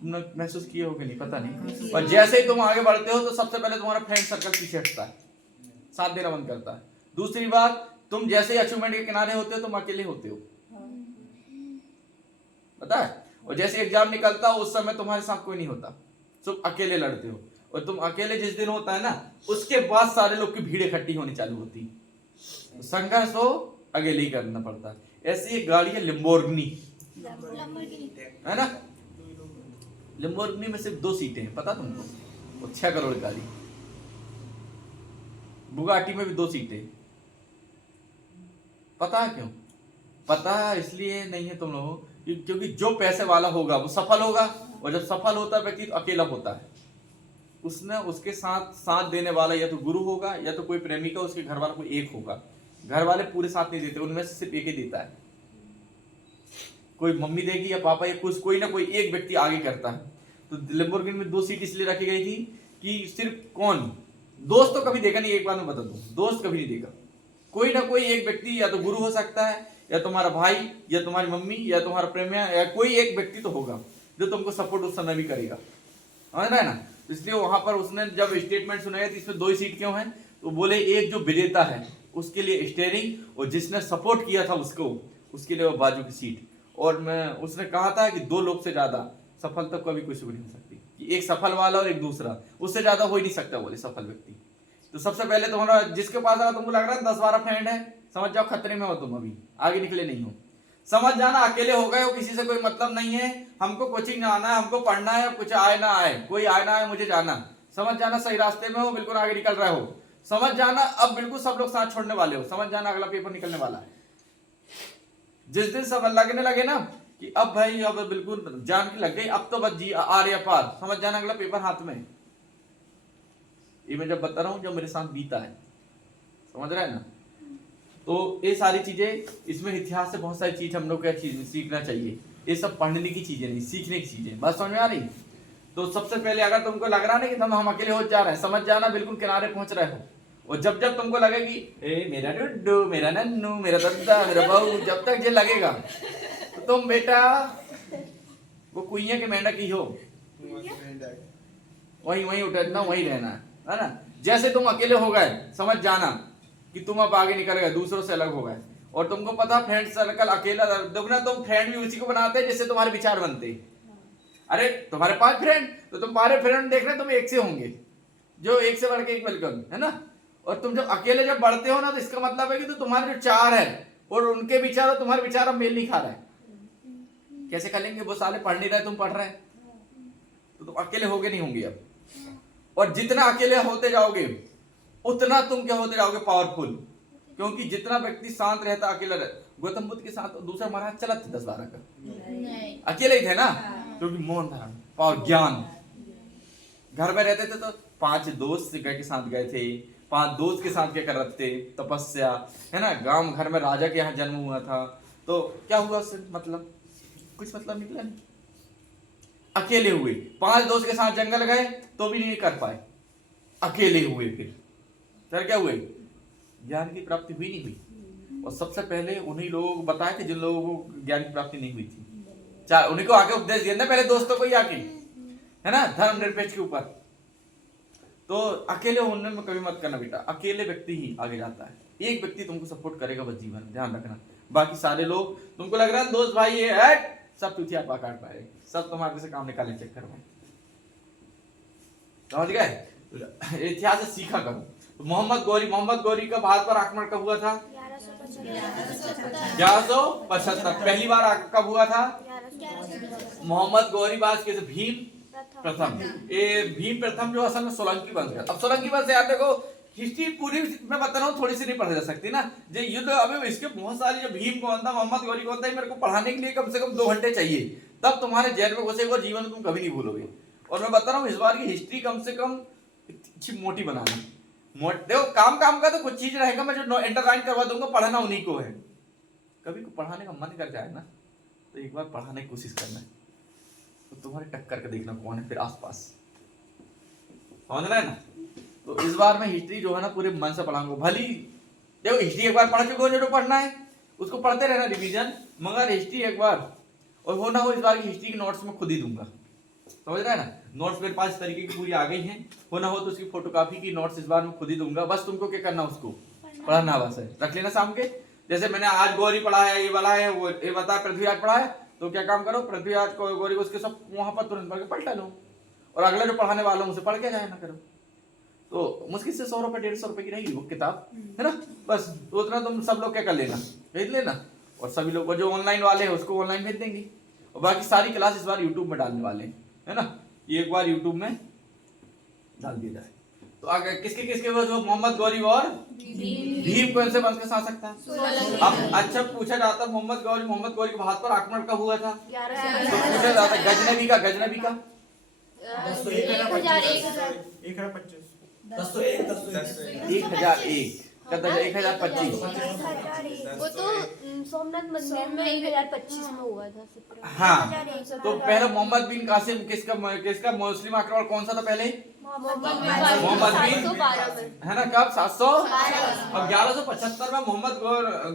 तुमने महसूस किए हो कि नहीं पता नहीं, और जैसे ही तुम आगे बढ़ते हो तो सबसे पहले तुम्हारा फ्रेंड सर्कल पीछे हटता है, साथ देना बंद करता है। दूसरी बात, तुम जैसे ही अचीवमेंट के किनारे होते हो तुम अकेले होते हो, पता है। और जैसे एग्जाम निकलता हो उस समय तुम्हारे साथ कोई नहीं होता, तुम अकेले लड़ते हो। और तुम अकेले जिस दिन होता है ना, उसके बाद सारे लोग की भीड़ इकट्ठी होनी चालू होती। तो संघर्ष हो अकेले ही करना पड़ता है। ऐसी एक गाड़ी है लिम्बोर्गिनी, है ना। लिम्बोर्गिनी में सिर्फ 2 सीटें हैं, पता तुमको, वो 6 करोड़ गाड़ी। बुगाटी में भी 2 सीटें, पता है क्यों? पता है इसलिए नहीं है तुम लोगों, क्योंकि जो पैसे वाला होगा वो सफल होगा, और जब सफल होता है व्यक्ति तो अकेला होता है। उसने उसके साथ देने वाला या तो गुरु होगा या तो कोई प्रेमिका, उसके घर वाला कोई एक होगा। घर वाले पूरे साथ नहीं देते, उनमें से सिर्फ एक ही देता है। कोई मम्मी देगी या पापा या कुछ, कोई ना कोई एक व्यक्ति आगे करता है। तो लैम्बोर्गिनी में 2 सीट इसलिए रखी गई थी कि सिर्फ कौन, दोस्त तो कभी देखा नहीं, एक बार मैं बता दूं, दोस्त कभी नहीं देखा। कोई ना कोई एक व्यक्ति या तो गुरु हो सकता है, या तुम्हारा भाई, या तुम्हारी मम्मी, या तुम्हारा प्रेमिया, या कोई एक व्यक्ति तो होगा जो तुमको सपोर्ट उस समय भी करेगा, समझ रहे हैं ना। इसलिए वहां पर उसने जब स्टेटमेंट सुनाया तो इसमें 2 ही सीट क्यों है, तो बोले एक जो विजेता है उसके लिए स्टीयरिंग, और जिसने सपोर्ट किया था उसको, उसके लिए वो बाजू की सीट। और मैं उसने कहा था कि 2 लोग से ज्यादा सफलता कभी कुछ भी नहीं हो सकती, कि एक सफल वाला और एक दूसरा, उससे ज्यादा हो ही नहीं सकता बोले सफल व्यक्ति। तो सबसे पहले तुम्हारा जिसके पास अगर तुमको लग रहा है 10-12 फ्रेंड है, समझ जाओ खतरे में हो तुम, अभी आगे निकले नहीं हो। समझ जाना अकेले हो गए हो, किसी से कोई मतलब नहीं है, हमको कोचिंग आना है, हमको पढ़ना है, कुछ आए ना आए, कोई आए ना आए मुझे जाना, समझ जाना सही रास्ते में हो, बिल्कुल आगे निकल रहे हो। समझ जाना अब बिल्कुल सब लोग साथ छोड़ने वाले हो, समझ जाना अगला पेपर निकलने वाला है। जिस दिन सब लगने लगे ना कि अब भाई अब बिल्कुल जान की लग गई, अब तो बस जी आ रही पार, समझ जाना अगला पेपर हाथ में। ये मैं जब बता रहा हूं जब मेरे साथ बीता है, समझ रहे हैं ना। तो ये सारी चीजें, इसमें इतिहास से बहुत सारी चीज हम लोग को सीखना चाहिए। ये सब पढ़ने की चीजें नहीं, सीखने की चीजें। बात समझ में आ रही। तो सबसे पहले अगर तुमको लग रहा है कि हम अकेले हो जा रहे हैं, समझ जाना बिल्कुल किनारे पहुंच रहे हो। और जब जब तुमको लगे कि ए मेरा डुड्डू, मेरा नन्नू, मेरा दद्दा, मेरा बहू, जब तक ये लगेगा तो तुम बेटा वो कुइया के मेंढक ही हो, वहीं उठना, वहीं रहना है ना। जैसे तुम अकेले हो गए, समझ जाना कि तुम अब आगे निकल गए, दूसरों से अलग हो गए। और तुमको पता फ्रेंड सर्कल अकेला, देखो ना तुम फ्रेंड भी उसी को बनाते हैं जिससे तुम्हारे विचार बनते। अरे तुम्हारे 5 फ्रेंड, तो तुम्हारे फ्रेंड देख रहे तुम एक से होंगे, जो एक से बढ़ के एक वेलकम, है ना। और तुम जब अकेले जब बढ़ते हो ना, तो इसका मतलब है कि तो तुम्हारे जो 4 है और उनके विचार और तुम्हारे विचार अब मेल नहीं खा रहे हैं। कैसे खा लेंगे, वो साले पढ़ नहीं रहे, तुम पढ़ रहे, तो तुम अकेले होगे नहीं होंगे अब। और जितना अकेले होते जाओगे उतना तुम क्या होते जाओगे, पावरफुल। क्योंकि जितना व्यक्ति शांत रहता, अकेला रहता, गौतम बुद्ध के साथ दूसरा महाराज चला था 10-12 का, अकेले ही थे ना, क्योंकि मौन धारण, पावर, ज्ञान। घर में रहते थे तो 5 दोस्त के साथ गए थे, 5 दोस्त के साथ क्या कर रहे थे, तपस्या, है ना। गांव घर में राजा के यहाँ जन्म हुआ था, तो क्या हुआ उससे, मतलब कुछ मतलब निकला नहीं। अकेले हुए, 5 दोस्त के साथ जंगल गए तो भी नहीं कर पाए, अकेले हुए। फिर क्या हुए, ज्ञान की प्राप्ति हुई नहीं हुई। और सबसे पहले उन्हीं लोगों को बताया कि जिन लोगों को ज्ञान की प्राप्ति नहीं हुई थी, उन्हीं को आके उपदेश दिया ना, पहले दोस्तों को ही आके, है ना, धर्म निरपेक्ष के ऊपर। तो अकेले होने में कभी मत करना बेटा, अकेले व्यक्ति ही आगे जाता है। एक व्यक्ति तुमको सपोर्ट करेगा बस जीवन में, ध्यान रखना। बाकी सारे लोग तुमको लग रहा है दोस्त भाई है, सब तुझे आप काट पाए, सब तुम्हारे से काम निकालने चक्कर में, समझ गए। इतिहास से सीखा करो। तो मोहम्मद गौरी का भारत पर आक्रमण कब हुआ था, 1175। पहली बार कब हुआ था, मोहम्मद गौरी बाज के भीम प्रथम। ये भीम प्रथम जो असल में सोलंकी वंश है। अब सोलंकी वंश यार देखो, हिस्ट्री पूरी मैं बता रहा हूँ, थोड़ी सी नहीं पढ़ी जा सकती ना। जो युद्ध अभी इसके बहुत सारी, जो भीम कौन था, मोहम्मद गौरी कौन था, मेरे को पढ़ाने के लिए कम से कम 2 घंटे चाहिए, तब तुम्हारे जेल में घुसेगा और जीवन तुम कभी नहीं भूलोगे। और मैं बता रहा हूँ इस बार की हिस्ट्री कम से कम अच्छी मोटी बनानी। देखो काम का तो कुछ चीज रहेगा, मैं जो इंटरलाइन करवा दूंगा, पढ़ना उन्हीं को है। कभी को पढ़ाने का मन कर जाए ना, तो एक बार पढ़ाने की कोशिश करना, तो तुम्हारे टक्कर का देखना कौन है फिर आसपास, समझ रहे हैं ना। तो इस बार मैं हिस्ट्री जो है ना पूरे मन से पढ़ाऊंगा। भली देखो हिस्ट्री एक बार पढ़ चुके हो, जो पढ़ना है उसको पढ़ते रहना रिवीजन, मगर हिस्ट्री एक बार, और हो ना हो इस बार की हिस्ट्री के नोट्स में खुद ही दूंगा, समझ रहे हैं ना। नोट्स मेरे पास इस तरीके की पूरी आ गई हैं, हो ना हो तो उसकी फोटोकॉपी की नोट्स इस बार मैं खुद ही दूंगा। बस तुमको क्या करना, उसको पढ़ाना बस है, रख लेना शाम के। जैसे मैंने आज गौरी पढ़ा है, ये वाला है, वो ये बता पृथ्वीराज पढ़ा है, तो क्या काम करो, पृथ्वीराज को गौरी को उसके सब वहां पर तुरंत पढ़ के पलटा लो, और अगला जो पढ़ाने वाला हूं उसे पढ़ के जाया ना करो। तो मुश्किल से 100 रुपए 150 रुपए की रहेगी वो किताब, है ना, बस तो उतना तुम सब लोग क्या कर लेना, भेज लेना, और सभी लोग जो ऑनलाइन वाले हैं उसको ऑनलाइन भेज देंगे, और बाकी सारी क्लास इस बार यूट्यूब में डालने वाले हैं, है ना, ये एक बार यूट्यूब में डाल दिया जाए। तो आगे किसके किसके वो जो मोहम्मद गौरी और भीम कौन से वंश के शासक था? अब अच्छा पूछा जाता मोहम्मद गौरी के हाथ पर आक्रमण कब हुआ था? तो पूछा जाता गजनबी का 1001 वो तो सोमनाथ मंदिर में 1025 में हुआ था। हाँ, तो पहले मोहम्मद बिन कासिम किसका मुस्लिम आक्रमण कौन सा था पहले? मोहम्मद बिन, है ना, कब 700? अब 1175 में मोहम्मद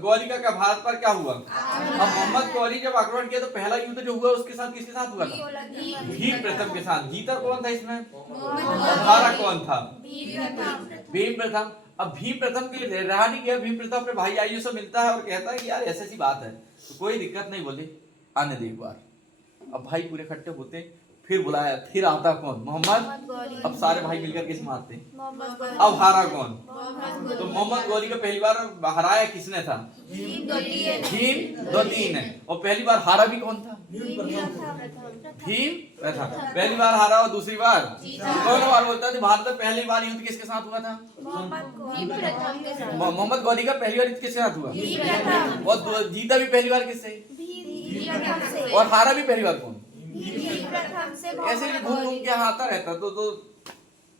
गौरी का भारत पर क्या हुआ? अब मोहम्मद गौरी जब आक्रमण किया तो पहला युद्ध जो हुआ उसके साथ किसके साथ हुआ था? भीम प्रथम के साथ। जीता कौन था इसमें? हारा कौन था? भीम प्रथम। अब भीम प्रथम के लिए रहा नहीं गया, भीम प्रथम अपने भाई आयु से मिलता है और कहता है कि यार ऐसी सी बात है, तो कोई दिक्कत नहीं, बोले आने दे एक बार। अब भाई पूरे इकट्ठे होते, फिर बुलाया, फिर आता कौन? मोहम्मद। अब सारे भाई मिलकर किस मारते? अब हारा कौन? तो मोहम्मद गौरी को पहली बार हराया किसने था? भीम द्वितीय ने। और पहली बार हारा भी कौन था? भीम प्रथम। पहली बार हारा और दूसरी बार दोनों बार बोलता है। भारत में पहली बार युद्ध किसके साथ हुआ था? मोहम्मद गौरी का पहली बार युद्ध किसके साथ हुआ? और जीता भी पहली बार किससे? और हारा भी पहली बार कौन? ऐसे भी घूम घूम के आता रहता, तो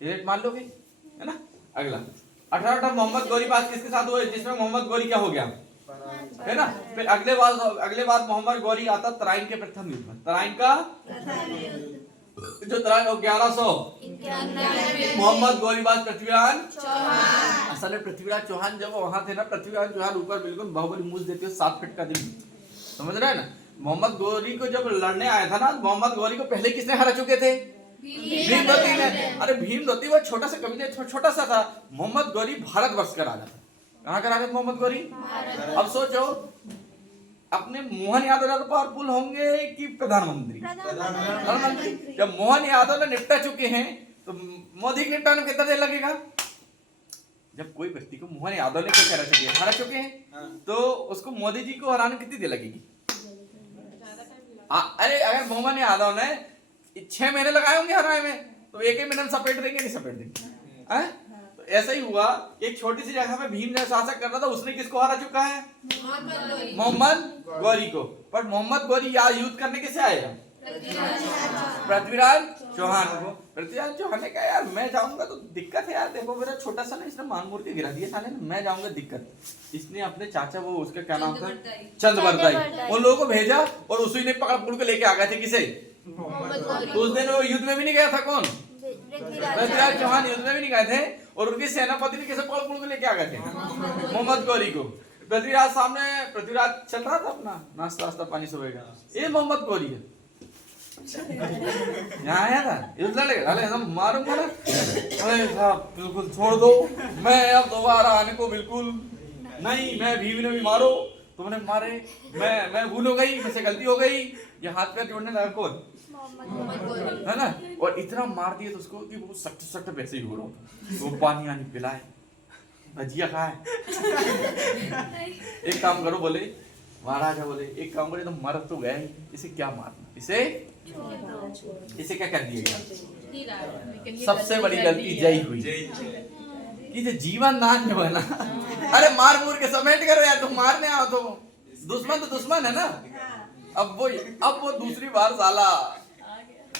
ये मान लोगे, है ना। अगला 18 मोहम्मद गौरी बात किसके साथ हुआ जिसमें मोहम्मद गौरी क्या हो गया, है ना। फिर अगले बार मोहम्मद गौरी आता तराइन के प्रथम युद्ध में। तराइन का जो तराइन 1100 मोहम्मद गौरी बात पृथ्वीराज चौहान। असल में पृथ्वीराज चौहान जब वहां थे ना, पृथ्वीराज चौहान ऊपर बिल्कुल बाहुबली मूछ देते 7 फीट का दिन, समझ रहे हैं ना। मोहम्मद गौरी को जब लड़ने आया था ना, मोहम्मद गौरी को पहले किसने हरा चुके थे? भीम द्वितीय ने। अरे भीम द्वितीय वो छोटा सा कबीले छोटा सा था। मोहम्मद गौरी भारतवर्ष का राजा था। कहाँ का राजा मोहम्मद गौरी? अब सोचो, अपने मोहन यादव ज्यादा पावरफुल होंगे कि प्रधानमंत्री? प्रधानमंत्री। जब मोहन यादव ने निपटा चुके हैं तो मोदी के निपटाने में कितना देर लगेगा? जब कोई व्यक्ति को मोहन यादव ने क्या हरा चुके हैं तो उसको मोदी जी को हराने कितनी देर लगेगी? अरे अगर मोहन यादव ने 6 महीने लगाए होंगे हराए में, तो एक ही मिनट सपेट देंगे, नहीं सपेट देंगे। तो ऐसा ही हुआ, एक छोटी सी जगह में भीम ने शासक कर रहा था, उसने किसको हरा चुका है? मोहम्मद गौरी को। पर मोहम्मद गौरी यार युद्ध करने कैसे आएगा? पृथ्वीराज चौहान को। पृथ्वीराज चौहान ने कहा यार मैं जाऊंगा तो दिक्कत है यार, देखो मेरा छोटा सा ना इसने मान मूर के गिरा दिया साले ने, मैं जाऊंगा दिक्कत। इसने अपने चाचा वो उसका क्या नाम था, चंद्रबरदाई, उन लोगों को भेजा और उसी ने पकड़ पुड़ के लेके आ गए थे। किसे? उस दिन वो युद्ध में भी नहीं गया था कौन? पृथ्वीराज चौहान युद्ध में भी नहीं गए थे, और उनके सेनापति ने किसे पकड़ पुड़ के लेके आ गए थे? मोहम्मद गौरी को। पृथ्वीराज सामने, पृथ्वीराज चल रहा था अपना नाश्ता वास्ता पानी सोएगा, ये मोहम्मद गौरी है यहाँ आया था, युद्ध लड़ेगा, मारूंगा ना। अरे साहब बिल्कुल छोड़ दो, मैं अब दोबारा आने को बिल्कुल नहीं, मैं भीम ने भी मारो, तुमने मारे, मैं भूल हो गई, मुझसे गलती हो गई। ये हाथ पैर जोड़ने लगा कौन? है ना। और इतना मार दिया तो उसको कि वो सट सट वैसे ही हो रहा था। वो पानी आनी पिलाए, भजिया खाए। एक काम करो, बोले महाराजा, बोले एक काम करे, तो मर तो गया ही, इसे क्या मारना, इसे क्या कर दिया गया? सबसे बड़ी गलती जय हुई कि जो जीवन दान जो है ना, अरे मार मूर के समेट करो यार, तुम मारने आओ तो दुश्मन तो दुश्मन है ना। अब वो दूसरी बार साला,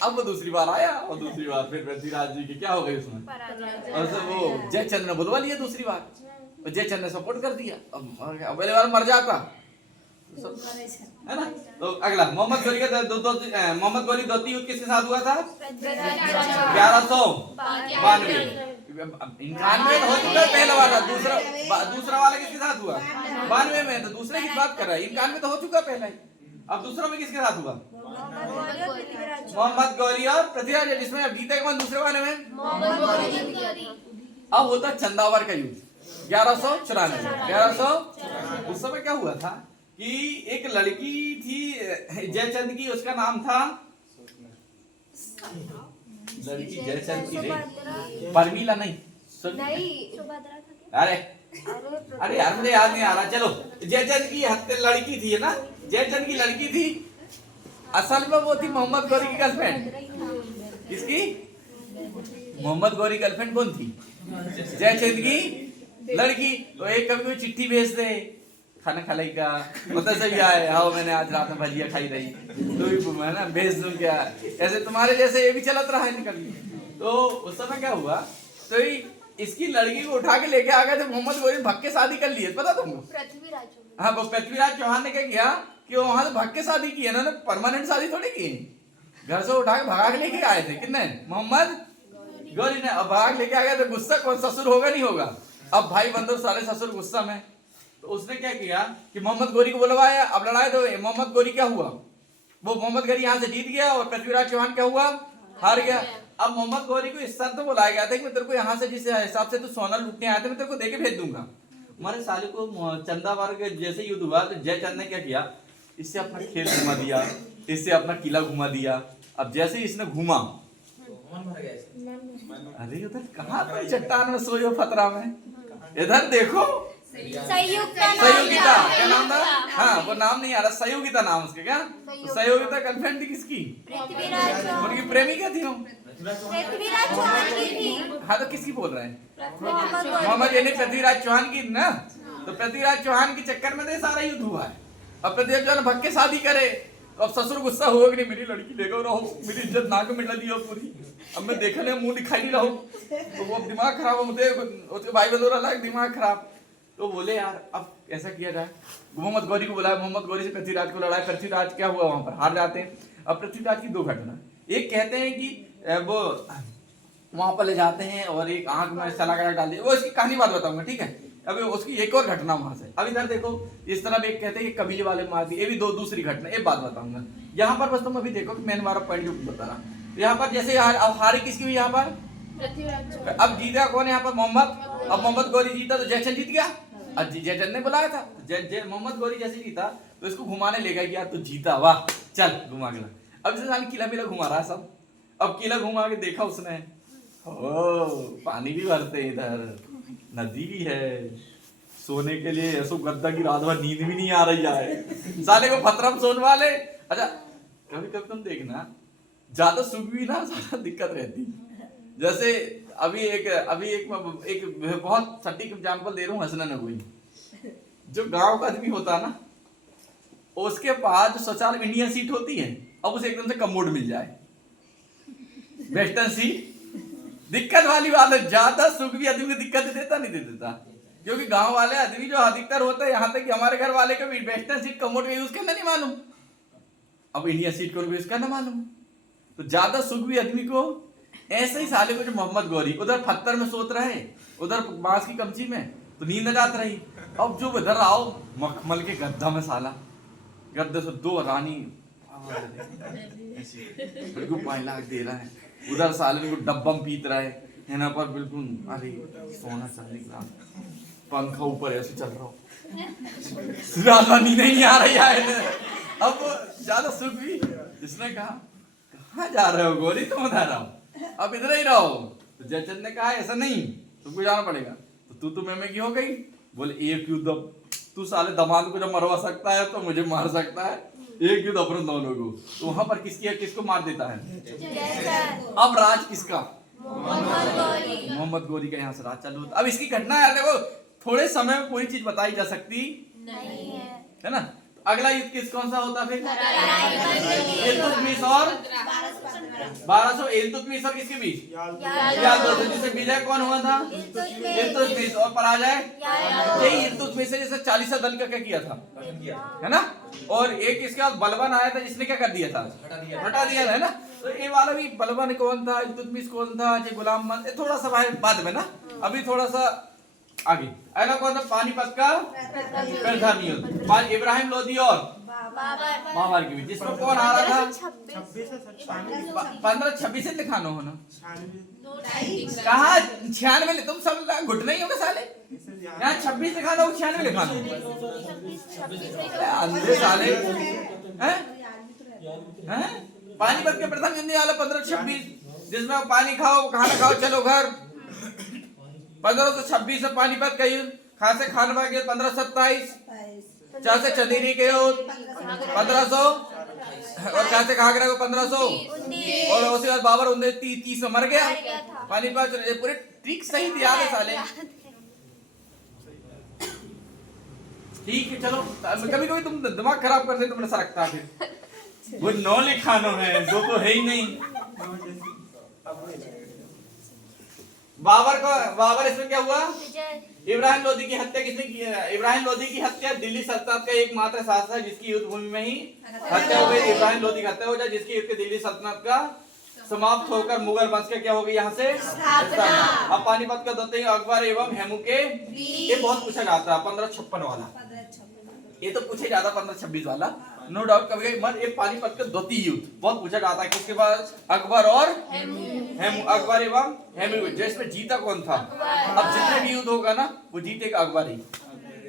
अब वो दूसरी बार आया, और दूसरी बार फिर पृथ्वीराज जी की क्या हो गई उसमें, और वो जयचंद ने बुलवा लिया दूसरी बार, और जयचंद ने सपोर्ट कर दिया। अब पहले बार मर जाता, है ना। तो अगला मोहम्मद गौरी का मोहम्मद गौरी द्वितीय युद्ध किसके साथ हुआ था? 1192। 91 हो चुका पहला वाला, दूसरा वाला किसके साथ हुआ? 92 में। तो दूसरे की बात कर रहा है, 91 तो हो चुका पहला ही, अब दूसरा में किसके साथ हुआ? मोहम्मद गौरी और पृथ्वीराज, जिसमें अब जीते कौन दूसरे वाले में? अब होता चंदावर का युद्ध। 1194 उस समय क्या हुआ था कि एक लड़की थी जयचंद की, उसका नाम था, लड़की जयचंद की नहीं, परमीला नहीं, सुभद्रा था क्या? अरे अरे यार मुझे याद नहीं आ रहा। चलो जयचंद की लड़की थी, है ना, जयचंद की लड़की थी। असल में वो थी मोहम्मद गौरी की गर्लफ्रेंड। किसकी? मोहम्मद गौरी गर्लफ्रेंड कौन थी? जयचंद की लड़की। तो एक कभी कोई चिट्ठी भेज दे, खाना खाई का मतलब सही आए, हाँ मैंने आज रात में भजिया खाई रही, तो है ना भेज दूं क्या, ऐसे तुम्हारे जैसे ये भी चलत रहा है निकल। तो उस समय क्या हुआ, तो इसकी लड़की को उठा के लेके आ गए थे मोहम्मद गौरी, भग के शादी कर ली है, पता तुमको? पृथ्वीराज। हाँ, वो पृथ्वीराज चौहान ने क्या किया कि वहां से भग के शादी की है ना, परमानेंट शादी थोड़ी की, घर से उठा के भगा के लेके आए थे। कितने? मोहम्मद गौरी ने। अब भगा के लेके आ गया तो गुस्सा कौन, ससुर होगा नहीं होगा। अब भाई बंधु सारे ससुर गुस्सा में, तो उसने क्या किया कि मोहम्मद गौरी को बुलवाया। अब लड़ाई तो मोहम्मद गौरी क्या हुआ, वो मोहम्मद गौरी यहाँ से जीत गया और पृथ्वीराज चौहान क्या हुआ, हार गया। अब मोहम्मद गौरी को इस शर्त तो बुलाया गया था कि मैं तेरे को यहाँ से जिस हिसाब से तू सोना लूटने आया था मैं तेरे को देके भेज दूंगा। हमारे साले को चंदा वर्ग जैसे युद्ध हुआ तो जयचंद ने क्या किया, इससे अपना खेल घुमा दिया, इससे अपना किला घुमा दिया। अब जैसे ही इसने घूमा, अरे उधर कहाँ पर चट्टान में सोयो फतरा में, इधर देखो संयुक्ता क्या नाम था? हाँ वो नाम नहीं आ रहा, संयोगिता नाम उसके। क्या तो संयोगिता गर्लफ्रेंड थी किसकी? उनकी प्रेमी क्या थी वो? पृथ्वीराज चौहान की थी। हाँ तो किसकी बोल रहे हैं? मोहम्मद यानी पृथ्वीराज चौहान की ना। तो पृथ्वीराज चौहान के चक्कर में सारा युद्ध हुआ है। अब पृथ्वीराज चौहान भग के शादी करे तो अब ससुर गुस्सा हुआ कि नहीं मेरी लड़की लेकर रहो, मेरी इज्जत नाक में मिटा दी हो पूरी, अब मैं देखने मुंह दिखाई नहीं रहा हूँ। तो वो दिमाग खराब हो, मुझे उसके भाई बंधुरा लगा दिमाग खराब। तो बोले यार अब ऐसा किया जाए, मोहम्मद गौरी को बुलाया, मोहम्मद गौरी से पृथ्वीराज को लड़ाया। पृथ्वीराज क्या हुआ, वहां पर हार जाते हैं। अब पृथ्वीराज की दो घटना, एक कहते हैं कि वो वहां पर ले जाते हैं और एक आंख में सलागड़ा डाल दिया, वो इसकी कहानी बात बताऊंगा, ठीक है। अभी उसकी एक और घटना वहां से, अब इधर देखो इस तरह एक कहते हैं कि कबीले वाले मार दिए, ये भी दो दूसरी घटना, एक बात बताऊंगा। यहाँ पर बस तुम अभी देखो कि मैंने हमारा पॉइंट जो बता रहा, यहाँ पर जैसे अब हारी किसकी हुई, यहाँ पर अब जीता कौन है, यहाँ पर मोहम्मद। अब मोहम्मद गौरी जीता तो जयचंद जीत गया। अब जयचंद ने बुलाया था, मोहम्मद गौरी जैसे जीता तो इसको घुमाने ले गया कि यार तू जीता, वाह चल घुमा के ला। अब इसे किला मिला घुमा रहा है सब। अब किला घुमा के देखा उसने, ओ पानी भी भरते इधर, नदी भी है, सोने के लिए ऐसो गद्दा की रात भर नींद भी नहीं आ रही है, साले को फतरम सोन वाले। अच्छा कभी कभी तुम देखना ज्यादा सुख भी ना ज्यादा दिक्कत रहती। जैसे अभी एक बहुत सटीक एग्जांपल दे रहा हूँ, हंसना ना कोई। जो गांव का आदमी होता ना, उसके पास जो शौचालय इंडियन सीट होती है, अब उसे एकदम से कमोड मिल जाए, वेस्टर्न सीट, दिक्कत वाली बात है। ज्यादा सुख भी आदमी को दिक्कत देता नहीं देता, क्योंकि गांव वाले आदमी जो अधिकतर होते हैं, यहाँ तक कि हमारे घर वाले को भी वेस्टर्न सीट कमोड का यूज करना नहीं मालूम, अब इंडियन सीट को यूज करना मालूम। तो ज्यादा सुख भी आदमी को ऐसे ही साले को जो मोहम्मद गौरी उधर पत्थर में सोत रहे, उधर बांस की कमची में, तो नींद न जात रही। अब जो इधर आओ मखमल के गद्दा में, साला गद्दे से दो रानी बिल्कुल पायला दे रहा है, उधर साले को डब्बम पीत रहा है, यहाँ पर बिल्कुल अरे सोना चांदी का पंखा ऊपर ऐसे चल रहा हो, ज्यादा नींद नहीं आ रही है। अब ज्यादा सुख भी, इसने कहा कहाँ जा रहे हो गौरी, तुम उधर रहो, अब इधर ही रहो। तो जयचंद ने कहा ऐसा नहीं, तुमको जाना पड़ेगा। तो तू में की हो गई, बोले एक युद्ध, तू साले दामाद को जब मरवा सकता है तो मुझे मार सकता है, एक युद्ध अपन दोनों को। तो वहां पर किसको मार देता है, अब राज किसका, मोहम्मद गौरी का यहाँ से राज चालू होता। अब इसकी घटना है, देखो थोड़े समय में पूरी चीज बताई जा सकती नहीं है ना। अगला युद्ध कौन सा होता फिर, इल्तुतमिश और 1200 इल्तुतमिश और किसके बीच, जिससे विजय कौन हुआ था, इल्तुतमिश, और पराजय यही इल्तुतमिश से जैसे 40 दल का क्या किया था, है ना। और एक इसके बाद बलबन आया था, जिसने क्या कर दिया था, हटा दिया था, है ना। तो ये वाला भी बलबन कौन था, इल्तुतमिश कौन था, गुलाम मद, थोड़ा सा बाद में ना, अभी थोड़ा सा आगे। अगला कौन था, पानीपत का प्रधानी, इब्राहिम लोदी और बाबर की भी, जिसमें कौन आ रहा था? 15-26 से लिखानो हो ना, कहा 96, तुम सब घुटने ही होगे साले, यहाँ 26 लिखा था, 96 लिखा दो, अंधे साले हैं? पानीपत के प्रथम हिंदी वाला 15-26, जिसमें पानी खाओ खाना खाओ चलो घर, 1526 से पानीपत का युद्ध, खा से खानवा के 1527, चा से चंदेरी के युद्ध 1500, और चा से घाघरा को 1500, और उसके बाद बाबर 1930 में मर गया। पानीपत पूरे ट्रिक सही दिया है साले। ठीक है चलो, कभी कभी तुम दिमाग खराब करते तुमने सरकता फिर, वो 9 लिखानो है, 2 तो है ही नहीं। बाबर इसमें क्या हुआ? इब्राहिम लोदी की हत्या किसने की है? इब्राहिम लोदी की हत्या दिल्ली सल्तनत का एकमात्र शासक है जिसकी युद्ध भूमि में ही हत्या हो गई। इब्राहिम लोदी की हत्या हो जाए जिसकी युद्ध दिल्ली सल्तनत का समाप्त होकर मुगल वंश के क्या हो गई यहाँ से स्थापना। अब पानीपत का दौते अकबर एवं हेमू के, ये बहुत पूछा जाता है 1556 वाला, ये तो पूछे जाता 1526 वाला, नो डाउट। कभी मत ये पानीपत का द्वितीय युद्ध बहुत पूछा जाता है, किसके बाद? अकबर और हेमू, अकबर एवं हेमू, जिसमें जीता कौन था? अब जितने भी युद्ध होगा ना वो जीतेगा अकबर ही,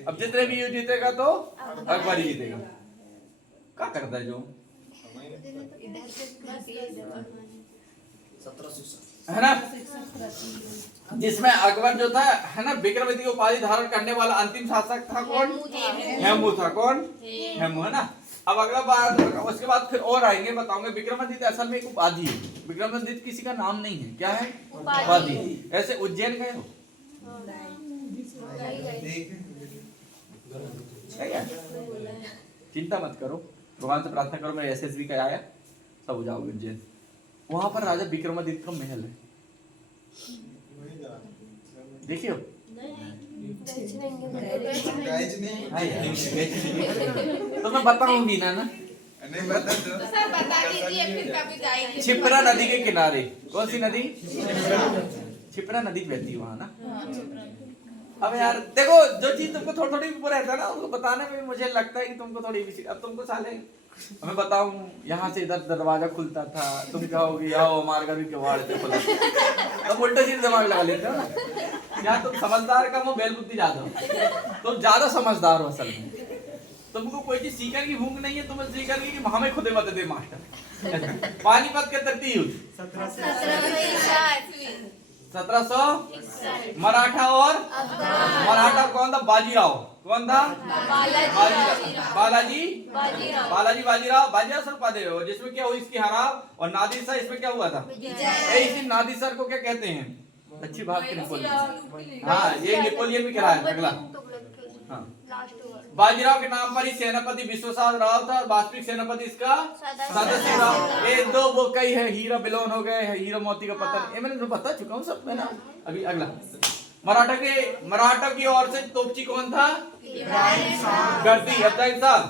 अब जितने भी युद्ध जीतेगा तो अकबर ही जीतेगा। क्या करता है जो है ना, जिसमें अकबर जो था है ना विक्रमादित्य की उपाधि धारण करने वाला अंतिम शासक था कौन? हेमू था। कौन? हेमू है ना। अब अगला बात, उसके बाद फिर और आएंगे, बताऊंगे। विक्रमादित्य असल में एक उपाधि है, विक्रमादित्य किसी का नाम नहीं है, क्या है? उपाधि। ऐसे उज्जैन गए हो? चिंता मत करो, भगवान से प्रार्थना करो मैं SSB का आया सब हो जाओगे उज्जैन। वहां पर राजा विक्रमादित्य का महल है, देखियो। तो मैं बताऊंगी ना नहीं बता दो तो सर बता दीजिए फिर कभी जाएंगे। छिपरा नदी के किनारे, कौन सी नदी? छिपरा नदी बहती है वहां ना। अब यार देखो, जो चीज तुमको थोड़ी थोड़ी ऊपर रहता है ना उसको बताने में मुझे लगता है कि तुमको थोड़ी, अब तुमको साले मैं बताऊं यहाँ से इधर दरवाजा खुलता था, तुम कहोगे आओ हमारे घर भी किवाड़ से खुला, तब उल्टा सीधे दिमाग लगा लेते हो ना। यहाँ तुम समझदार कम हो, बेल बुद्धि ज्यादा हो, तुम ज्यादा समझदार हो असल में। तुमको कोई चीज सीखने की भूख नहीं है, तुम्हें सीखने की हमें खुदे मत दे मास्टर। पानीपत के तृतीय युद्ध 1700, मराठा और मराठा कौन था? बाजीराव। कौन था? बालाजी बाजीराव सर पदे हो, जिसमें क्या हुई इसकी हराव, और नादिर शाह इसमें क्या हुआ था? इसी नादिर सर को क्या कहते हैं? अच्छी बात के नेपोलियन, हाँ ये नेपोलियन भी कह रहा है। अगला बाजीराव के नाम पर ही सेनापति विश्वनाथ राव था, वास्तविक सेनापति इसका सदस्य राव। ये दो वो कई है, हीरा बिलोन हो गए, हीरा मोती का पतन, ये मैंने तो बता चुका हूँ सब में ना। अभी अगला मराठा की ओर से तोपची कौन था? गर्दी इब्राहिम साहब।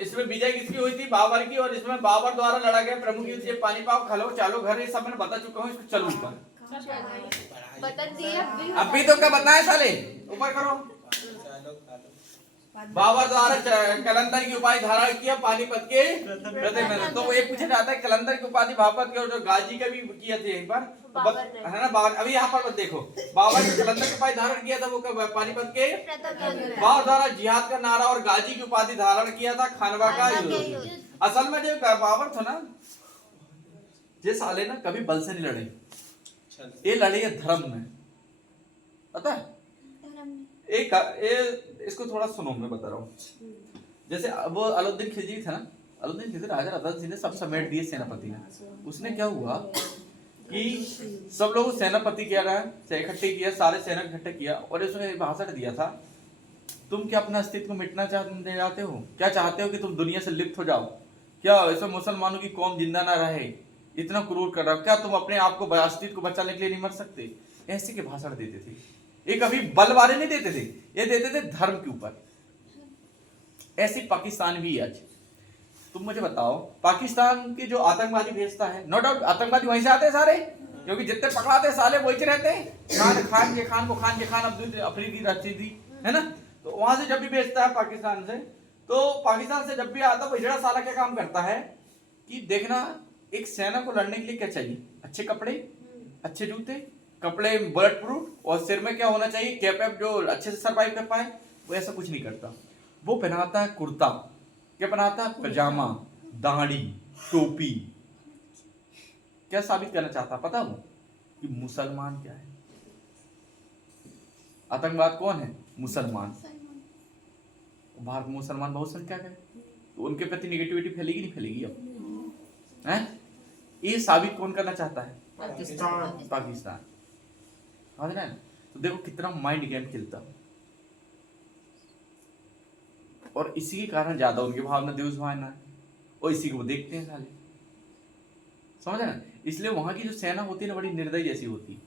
इसमें विजय किसकी हुई थी? बाबर की, और इसमें बाबर द्वारा लड़ा गया प्रमुख युद्ध पानीपत, खलो चालो घर, ये सब मैंने बता चुका हूँ। इसको चलो ऊपर बता दिए अभी तो क्या बताए साले, ऊपर करो। बाबर द्वारा कलंदर की उपाधि धारण किया पानीपत के प्रथम। तो ये पूछा जाता है कलंदर की उपाधि बाबर के, और जो गाजी का भी किया थे एक बार, है ना बाबर। अभी यहाँ पर देखो, बाबर ने कलंदर की उपाधि धारण किया था वो पानीपत के। बाबर द्वारा जिहाद का नारा और गाजी की उपाधि धारण किया था खानवा का युद्ध। असल में जो बाबर था ना, ये साले ना कभी बल से नहीं लड़े, ये लड़े है धर्म में, पता है? एक इसको थोड़ा सुनो, मैं बता रहा हूँ। जैसे वो अलाउद्दीन खिलजी था ना, अलाउद्दीन खिलजी राजा रतन सिंह ने सब समेट दिए सेनापति ने। उसने क्या हुआ कि सब लोग सेनापति किया गया, इकट्ठे किया, सारे सेना इकट्ठे किया, और उसने भाषण दिया था, तुम क्या अपना अस्तित्व को मिटना चाहते हो? क्या चाहते हो कि तुम दुनिया से लिप्त हो जाओ? क्या ऐसे मुसलमानों की कौम जिंदा ना रहे? इतना क्रूर कर रहा हो, क्या तुम अपने आप को अस्तित्व को बचाने के लिए नहीं मर सकते? ऐसे के भाषण देते थे। ये कभी बल वाले नहीं देते थे, ये देते थे धर्म के ऊपर। ऐसी पाकिस्तान भी आज। तुम मुझे बताओ, पाकिस्तान के जो आतंकवादी भेजता है, नो डाउट आतंकवादी वहीं से आते हैं सारे, क्योंकि जितने पकड़ाते साले वहीं से रहते हैं। खान के खान अफरीदी रशीदी है ना, तो वहां से जब भी भेजता है पाकिस्तान से, तो पाकिस्तान से जब भी आता है हिजड़ा साला क्या काम करता है कि देखना एक सेना को लड़ने के लिए क्या चाहिए, अच्छे कपड़े, अच्छे जूते, कपड़े बुलेट प्रूफ, और सिर में क्या होना चाहिए, कैप वैप जो अच्छे से सरवाइव कर पाए। वो ऐसा कुछ नहीं करता, वो पहनाता है कुर्ता, क्या पहनाता है, पजामा, दाढ़ी, टोपी। क्या साबित करना चाहता पता वो कि मुसलमान क्या है, आतंकवाद कौन है, मुसलमान। भारत में मुसलमान बहुत संख्या है, तो उनके प्रति निगेटिविटी फैलेगी नहीं फैलेगी अब हैं? ये साबित कौन करना चाहता है, पाकिस्तान। समझ रहे हैं? तो देखो कितना माइंड गेम खेलता, और इसी के कारण ज्यादा उनकी भावना देश भावना है, और इसी को वो देखते हैं साले। समझ रहे हैं? इसलिए वहां की जो सेना होती है ना बड़ी निर्दयी जैसी होती है,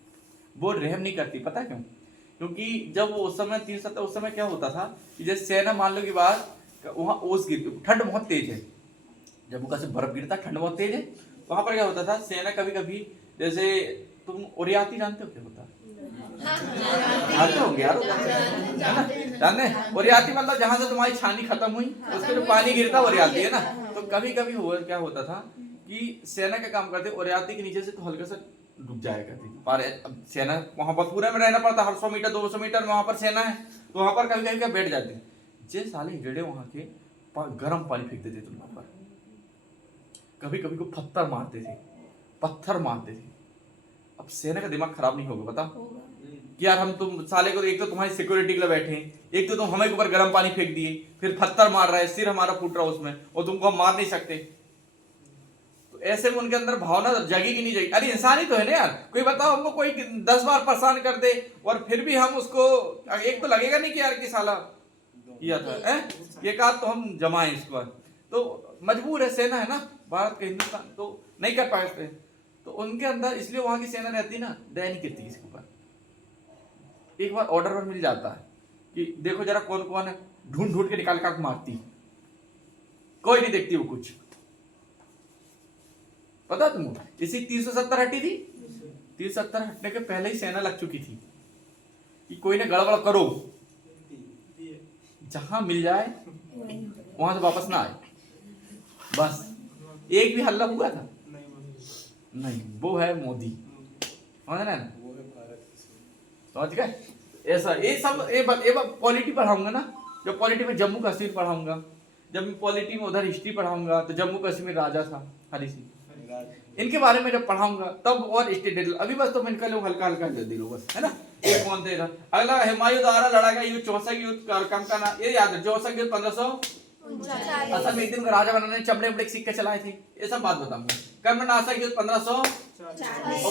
वो रहम नहीं करती। पता क्यों? क्योंकि जब वो उस समय 370 उस समय क्या होता था कि जैसे सेना मान लो की बात वहां ओस गिरती, ठंड बहुत तेज है, जब वो से बर्फ गिरता ठंड बहुत तेज है, वहां पर क्या होता था सेना कभी कभी जैसे तुम ओरियाती जानते हो क्या होता है? जानते होंगे यार, जानते हैं ओरियाती मतलब जहां से तुम्हारी छानी खत्म हुई उसके जो पानी गिरता ओरियाती है ना। तो कभी कभी क्या होता था कि सेना का काम करते ओरियाती के नीचे से तो हल्का सा डूब जाया करती थी, पर अब सेना वहां पर पूरे में रहना पड़ता, हर 100 मीटर 200 मीटर में वहां पर सेना है, तो वहां पर कभी कभी बैठ जाते जे साले हिजड़े वहां के गर्म पानी फेंक देते थे वहां पर, कभी कभी को पत्थर मारते थे। अब सेना का दिमाग खराब नहीं होगा बता कि यार हम तुम साले को, एक तो तुम्हारी सिक्योरिटी के लिए बैठे हैं, एक तो तुम हमें ऊपर गर्म पानी फेंक दिए, फिर पत्थर मार रहा है, सिर हमारा फूट रहा है उसमें, और तुमको हम मार नहीं सकते। तो ऐसे में उनके अंदर भावना जगी कि नहीं जगी, अरे इंसान ही तो है ना यार, कोई बताओ हमको कोई 10 बार परेशान कर दे और फिर भी हम उसको, एक तो लगेगा नहीं कि यार कि साला किया था ये कहा तो हम जमाएं इसको। तो मजबूर है, सेना है ना भारत का, हिंदुस्तान, तो नहीं कर पाते। तो उनके अंदर इसलिए वहां की सेना रहती ना, दया नहीं करती किसी के ऊपर। एक बार ऑर्डर पर मिल जाता है कि देखो जरा कौन कौन है, ढूंढ ढूंढ के निकाल कर मारती, कोई नहीं देखती वो कुछ। पता तुमको इसी 370 हटी थी, 370 हटने के पहले ही सेना लग चुकी थी कि कोई ने गड़बड़ करो, जहां मिल जाए वहां से वापस ना आए। बस एक भी हल्ला हुआ था नहीं, वो है मोदी, समझ रहे हैं? समझ गए? ऐसा ये सब पॉलिटी पढ़ाऊंगा ना, जब पॉलिटी में जम्मू कश्मीर पढ़ाऊंगा, जब मैं पॉलिटी में उधर हिस्ट्री पढ़ाऊंगा तो जम्मू कश्मीर राजा था हरी सिंह, इनके बारे में जब पढ़ाऊंगा तब और स्टेट। अभी बस तो इनका लोग हल्का हल्का कर दिलो बस, है ना। ये कौन थे अगला, हुमायूं द्वारा लड़ा गया युद्ध, 64 युद्ध कम का नाम ये याद है, 64 युद्ध 1549। असल में एक दिन का राजा बनाने चमड़े उमड़े सिक्के चलाए थे, ये सब बात बताऊंगा। कर्मनाशक युद्ध 1500 और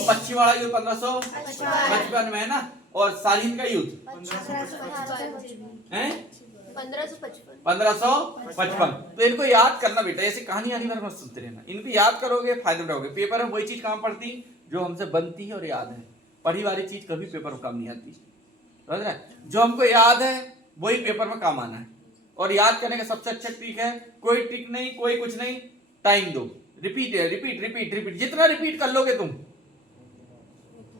पश्चिमवाड़ा युद्ध 1555 में है ना, और सालिन का युद्ध 1555। तो इनको याद करना बेटा, ऐसी कहानी आनी बार मत सुनते रहना, इनको याद करोगे फायदे में रहोगे। पेपर में वही चीज काम पड़ती जो हमसे बनती है और याद है, पढ़ी वाली चीज कभी पेपर में काम नहीं आती, समझ रहे? जो हमको याद है वही पेपर में काम आना है। और याद करने का सबसे अच्छा ट्रिक है, कोई ट्रिक नहीं, कोई कुछ नहीं, टाइम दो, रिपीट है, रिपीट रिपीट रिपीट, जितना रिपीट कर लोगे तुम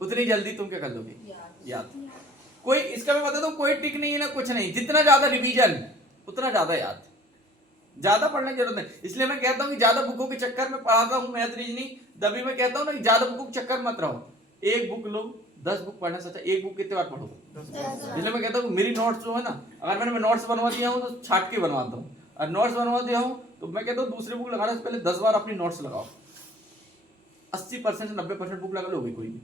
उतनी जल्दी तुम क्या कर लोगे, याद। कोई इसका मैं बता दूं, कोई ट्रिक नहीं है ना कुछ नहीं, जितना ज्यादा रिवीजन उतना ज्यादा याद, ज्यादा पढ़ने की जरूरत नहीं। इसलिए मैं कहता हूं कि ज्यादा बुकों के चक्कर में पढ़ाता हूं मैथ रीजनिंग, तभी मैं कहता हूं ना कि ज्यादा बुकों के चक्कर मत रहो, एक बुक लो, 10 बुक पढ़ने से अच्छा एक बुक कितने बार पढ़ो। इसलिए मैं कहता हूँ मेरी नोट्स जो है ना, अगर मैंने नोट्स बनवा दिया हूँ तो छाट के बनवाता हूँ, और नोट्स बनवा दिया हूँ तो मैं कहता हूँ दूसरी बुक लगाने से पहले 10 बार अपनी नोट्स लगाओ। 80% से 90% बुक लगा लोगे कोई भी,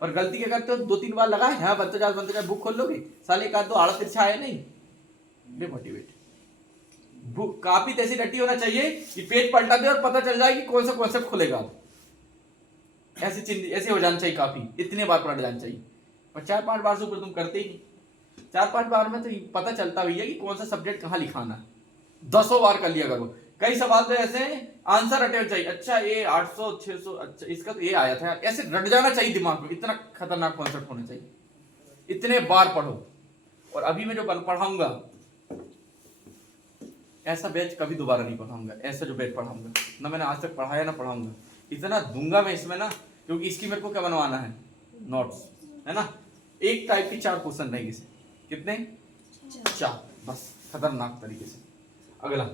पर गलती क्या करते हो, 2-3 बार लगाए, हाँ बनते जाए बुक खोल लोगे, साले एक आध दो आड़ा तिरछा आया नहीं, डिमोटिवेट। बुक काफी ऐसी रटी होना चाहिए कि पेज पलटा दे और पता चल जाए कि कौन सा कॉन्सेप्ट खुलेगा, ऐसे हो जाना चाहिए, काफी इतने बार पढ़ जाना चाहिए। पर 4-5 बार से ऊपर तुम करते ही नहीं, 4-5 बार में तो पता चलता भैया कि कौन सा सब्जेक्ट कहाँ लिखाना है। 10 बार कर लिया करो, कई सवाल तो ऐसे आंसर रटे चाहिए, अच्छा ये 800 600, अच्छा इसका तो ये आया था यार, ऐसे रट जाना चाहिए दिमाग में, इतना खतरनाक कॉन्सेप्ट होना चाहिए, इतने बार पढ़ो। और अभी मैं जो पढ़ाऊंगा ऐसा बैच कभी दोबारा नहीं पढ़ाऊंगा, ऐसा जो बैच पढ़ाऊंगा ना मैंने आज तक पढ़ाया ना पढ़ाऊंगा, इतना दूंगा मैं इसमें ना, क्योंकि इसकी मेरे को क्या बनवाना है, नोट्स, है ना। एक टाइप के 4 क्वेश्चन रहेंगे, कितने 4, बस खतरनाक तरीके से। अगला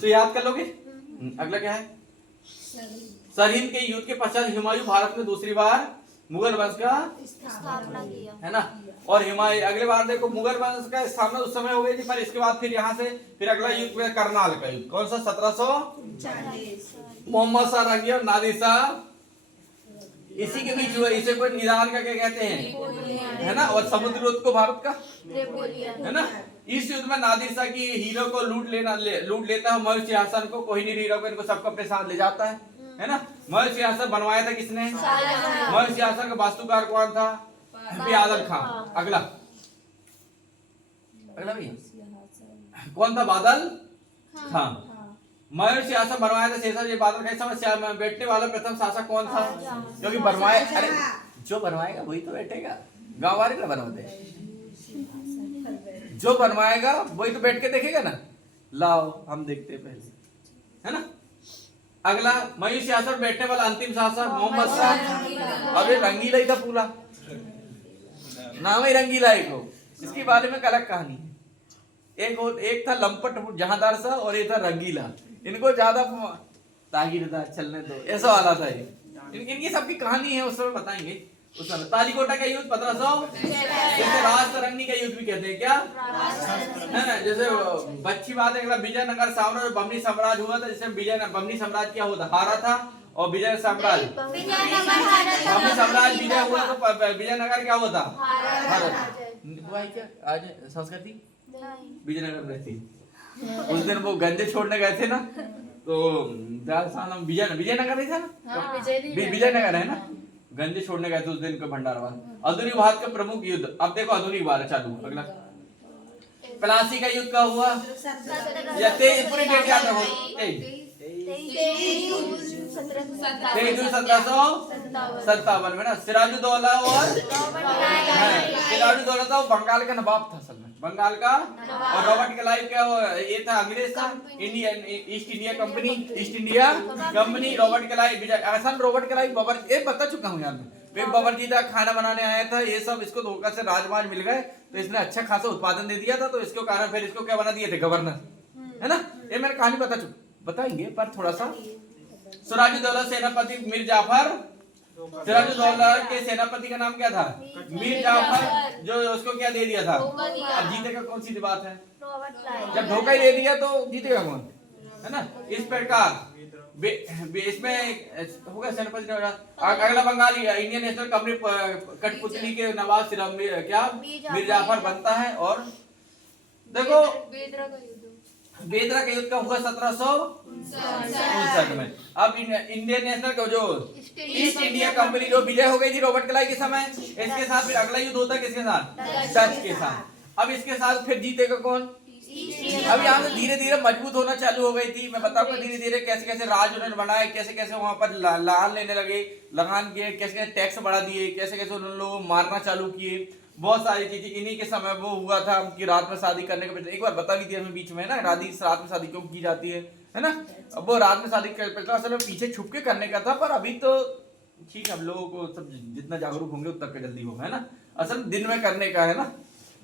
तो याद कर लोगे। अगला क्या है? सरहिंद के युद्ध के पश्चात हुमायूं भारत में दूसरी बार मुगल वंश का स्थापना किया है ना। और हुमायूं अगले बार देखो मुगल वंश का स्थापना उस समय हो गई थी, पर इसके बाद फिर यहाँ से फिर अगला युद्ध में करनाल का युद्ध, कौन सा? 1740। मोहम्मद शाह रंगी और नादिर शाह इसी के बीच हुआ। इसे कोई निदान का क्या कहते हैं, है ना। और समुद्र युद्ध को भारत का नेपोलियन है ना। इस युद्ध में नादिर शाह की हीरो को लूट लेता है हुमायूं सिंहासन को, कोहिनूर हीरो को, इनको सबको अपने साथ ले जाता है ना। हुमायूं सिंहासन बनवाया था किसने? हुमायूं सिंहासन का वास्तुकार कौन था? बादल खान। अगला भैया कौन था? बादल खान। हुमायूं सिंहासन बनवाया था शेषा जी बादल खान। समस्या में बैठने वाला प्रथम शासक कौन था? क्योंकि बनवाया, अरे जो बनवाएगा वही तो बैठेगा, गांव वाले ना बनवाते हैं। जो बनवाएगा वही तो बैठ के देखेगा ना। लाओ हम देखते हैं पहले, है ना। अगला हुमायूं सिंहासन बैठने वाला अंतिम शासक मोहम्मद शाह। अब ये रंगीला ही था पूरा, नाम ही रंगीला है को। इसके बारे में एक अलग कहानी है। एक था लंपट जहांदार शाह और ये था रंगीला। इनको ज्यादा तागिर था, चलने दो, ऐसा वाला था ये। इनकी सबकी कहानी है, उस समय बताएंगे। उस समय तालीकोटा का युद्ध 1500, जैसे राजतरंगी का युद्ध भी कहते हैं क्या, है ना। जैसे अच्छी बात है, विजयनगर साम्राज्य बमनी साम्राज्य हुआ था, जैसे बमनी साम्राज्य क्या होता, हारा था, और विजय साम्राज्य बमनी साम्राज्य विजय हुआ तो विजयनगर क्या हुआ था, हारा। क्या आज संस्कृति विजयनगर में रहती। उस दिन वो गंजे छोड़ने गए थे ना, तो विजयनगर नहीं था ना, विजयनगर है ना, गंजे छोड़ने गए थे उस दिन का भंडारवान। आधुनिक भारत का प्रमुख युद्ध, अब देखो आधुनिक भारत चालू। अगला प्लासी का युद्ध का हुआ, या पूरी डेट याद रखो, 1757 में ना। सिराजुद्दौला और सिराजुद्दौला था, वो बंगाल का नवाब था असल में, बंगाल का। और रॉबर्ट क्लाइव क्या ये था, अंग्रेज था, Indian east India company. Robert Clive असल रॉबर्ट क्लाइव बाबर, ये बता चुका हूँ यार मैं। बावर्ची था, खाना बनाने आया था, ये सब इसको धोखा से राजमाज मिल गए, तो इसने अच्छा खासा उत्पादन दे दिया था, तो इसके कारण फिर इसको क्या बना दिए थे, गवर्नर, है ना। ये मैंने कहानी बताएंगे पर थोड़ा सा। सिराजुद्दौला सेनापति मीर जाफर, सिराजुद्दौला के सेनापति का नाम क्या था, मीर जाफर, जो उसको क्या दे दिया था। अब जीतेगा कौन, सीधी बात है, जब धोखा ही दे दिया तो जीतेगा कौन, है ना। इस प्रकार इसमें होगा सेनापति। अगला बंगाली इंडियन नेशनल कंपनी कठपुतली के नवाब क्या मीर जाफर बनता है। और देखो बेदरा का युद्ध का हुआ 1759 में। अब इंडियन नेशनल का जो ईस्ट इंडिया कंपनी जो विजय हो गई थी रॉबर्ट क्लाइव के समय, इसके साथ फिर अगला युद्ध होता है किसके साथ, डच के साथ। अब इसके साथ फिर जीतेगा कौन, अब यहाँ से धीरे धीरे मजबूत होना चालू हो गई थी। मैं बताऊंगा धीरे धीरे कैसे कैसे राज उन्होंने बनाए, कैसे कैसे वहां पर लगान लेने लगे, लगान किए, कैसे कैसे टैक्स बढ़ा दिए, कैसे कैसे उन्होंने लोगों को मारना चालू किए, बहुत सारी चीजें। इन्हीं के समय वो हुआ था कि रात में शादी करने का, एक बार बता भी दिया बीच में ना, रात में शादी क्यों की जाती है ना। अब वो रात में शादी असल में पीछे छुप के करने का था, पर अभी तो ठीक है, हम लोगों को सब जितना जागरूक होंगे उतना जल्दी होगा, है ना। असल दिन में करने का है ना।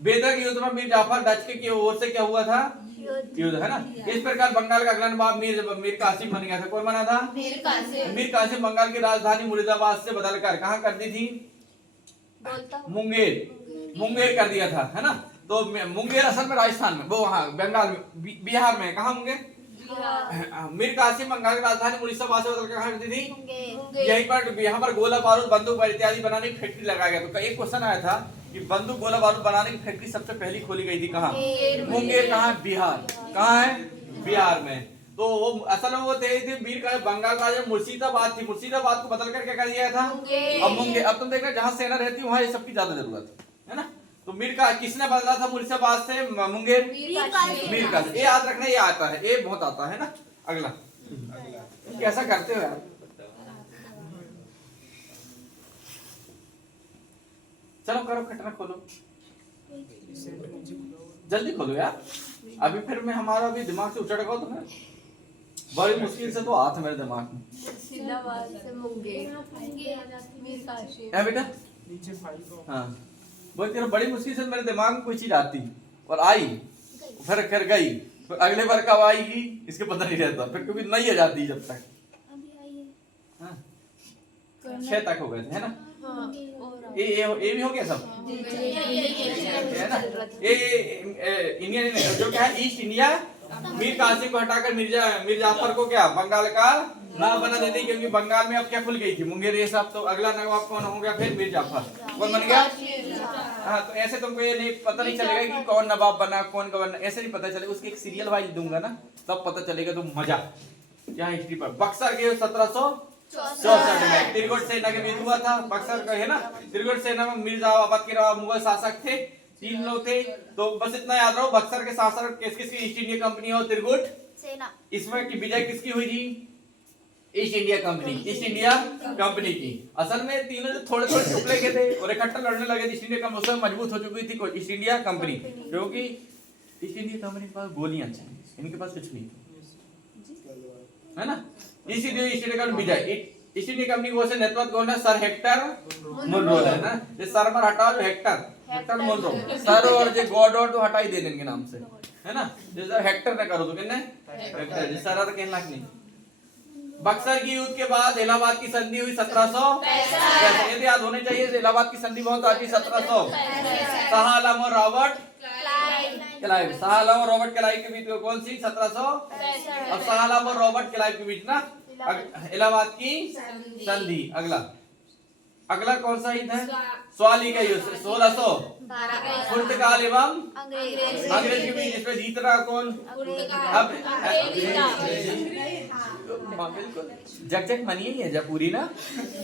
बेदरा के युद्ध में मीर जाफर डच के ओर से क्या हुआ था, युद्ध, है ना। इस प्रकार बंगाल का अगला नवाब मीर कासिम बन गया था। कौन बना था, मीर कासिम। बंगाल की राजधानी मुरादाबाद से बदलकर कहाँ कर दी थी, मुंगेर कर दिया था, है ना। तो मुंगेर असल में राजस्थान में, वो वहाँ बंगाल में, बिहार में, कहाँ मुंगेर। मीर कासिम बंगाल की राजधानी मुरादाबाद से बदलकर कहाँ करती थी, यहीं पर। यहाँ पर गोला बारूद बंदूक इत्यादि बनाने की फैक्ट्री लगाया गया। तो एक क्वेश्चन आया था कि बंदूक गोला बारूद बनाने की फैक्ट्री सबसे पहली खोली गई थी कहाँ, मुंगेर। कहाँ, बिहार। कहाँ है, बिहार में। तो वो असल में वो थे मीर का बंगाल राजा मुर्शिदाबाद थी, मुर्शिदाबाद को बदल कर क्या कर दिया था, अब मुंगेर। अब तुम देखना जहाँ सेना रहती है वहाँ ये सबकी ज्यादा जरूरत है ना। तो मीर का किसने बदला था मुर्शिदाबाद से मुंगेर, मीर का। ये याद रखना, ये आता है, ये बहुत आता है ना। अगला कैसा करते हो यार, चलो करो, खटना खोलो, जल्दी खोलो यार। अभी फिर मैं हमारा भी दिमाग से उचड़ गया तुम्हें, बड़ी मुश्किल से तो आया मेरे दिमाग में। बेटा हाँ, वो तेरा बड़ी मुश्किल से मेरे दिमाग में कोई चीज आती और आई, फिर गई, फिर अगले बार कब आएगी इसके पता नहीं रहता, फिर क्योंकि नहीं आ जाती जब तक। हाँ, 6 तक हो गए थे, है ना? ये भी हो गया सब, है ना? ये इंडियन जो क्या है, ईस्ट इंडिया, मीर कासिम को हटाकर मीर जाफर को क्या बंगाल का नाम बना देते, क्योंकि बंगाल में अब क्या खुल गई थी मुंगेर ये सब। तो अगला नवाब कौन हो गया फिर? मीर जाफर। कौन बन गया? हाँ, तो ऐसे तुमको ये नहीं पता नहीं चलेगा कि कौन नवाब बना कौन गवर्नर, ऐसे नहीं पता चलेगा। उसके एक सीरियल वाइज दूंगा ना, तब पता चलेगा। तो मजा क्या हिस्ट्री पर। बक्सर के 1764 में त्रिगुट सेना के बीच हुआ था, बक्सर का, है ना? त्रिगुट सेना में मिर्जाबाद के मुगल शासक थे, 3 लोग थे। तो बस इतना याद रहो, बक्सर के शासक किसकी? ईस्ट इंडिया कंपनी और त्रिगुट सेना। इसमें की विजय किसकी हुई थी? East India company, east India company की। असल में तीनों जो थोड़े थोड़े टुकड़े के थे और इकट्ठा लड़ने लगे थे, ईस्ट इंडिया कंपनी उसमें मजबूत हो चुकी थी ईस्ट इंडिया कंपनी, क्योंकि ईस्ट इंडिया कंपनी के पास गोलियां हैं, इनके पास कुछ नहीं, है ना? इसीलिए ईस्ट इंडिया कंपनी विजय। ईस्ट इंडिया कंपनी को से नेतृत्व कौन है? सर हेक्टर मुनरो, है ना? ये सर पर हटाओ, जो हेक्टर मुनरो, सर और जो गॉड और तो हटा ही दे इनके नाम से, है ना? जैसे हेक्टर ने करो तो किन्ने हेक्टर, जिस सर तो कहना नहीं। बक्सर की युद्ध के बाद इलाहाबाद की संधि हुई 1765, ये याद होने चाहिए। इलाहाबाद की संधि बहुत आती 1700। शाह आलम और रॉबर्ट क्लाइव, शाह आलम और रॉबर्ट क्लाइव के बीच कौन सी? 1700। अब शाह आलम और रॉबर्ट क्लाइव के बीच ना इलाहाबाद की संधि। अगला कौन सा युद्ध है? स्वाली का युद्ध 1600। पुर्तगाल एवं अंग्रेज के बीच, इसमें जीत रहा कौन? अब बिल्कुल जग मनी ही है जब पूरी ना।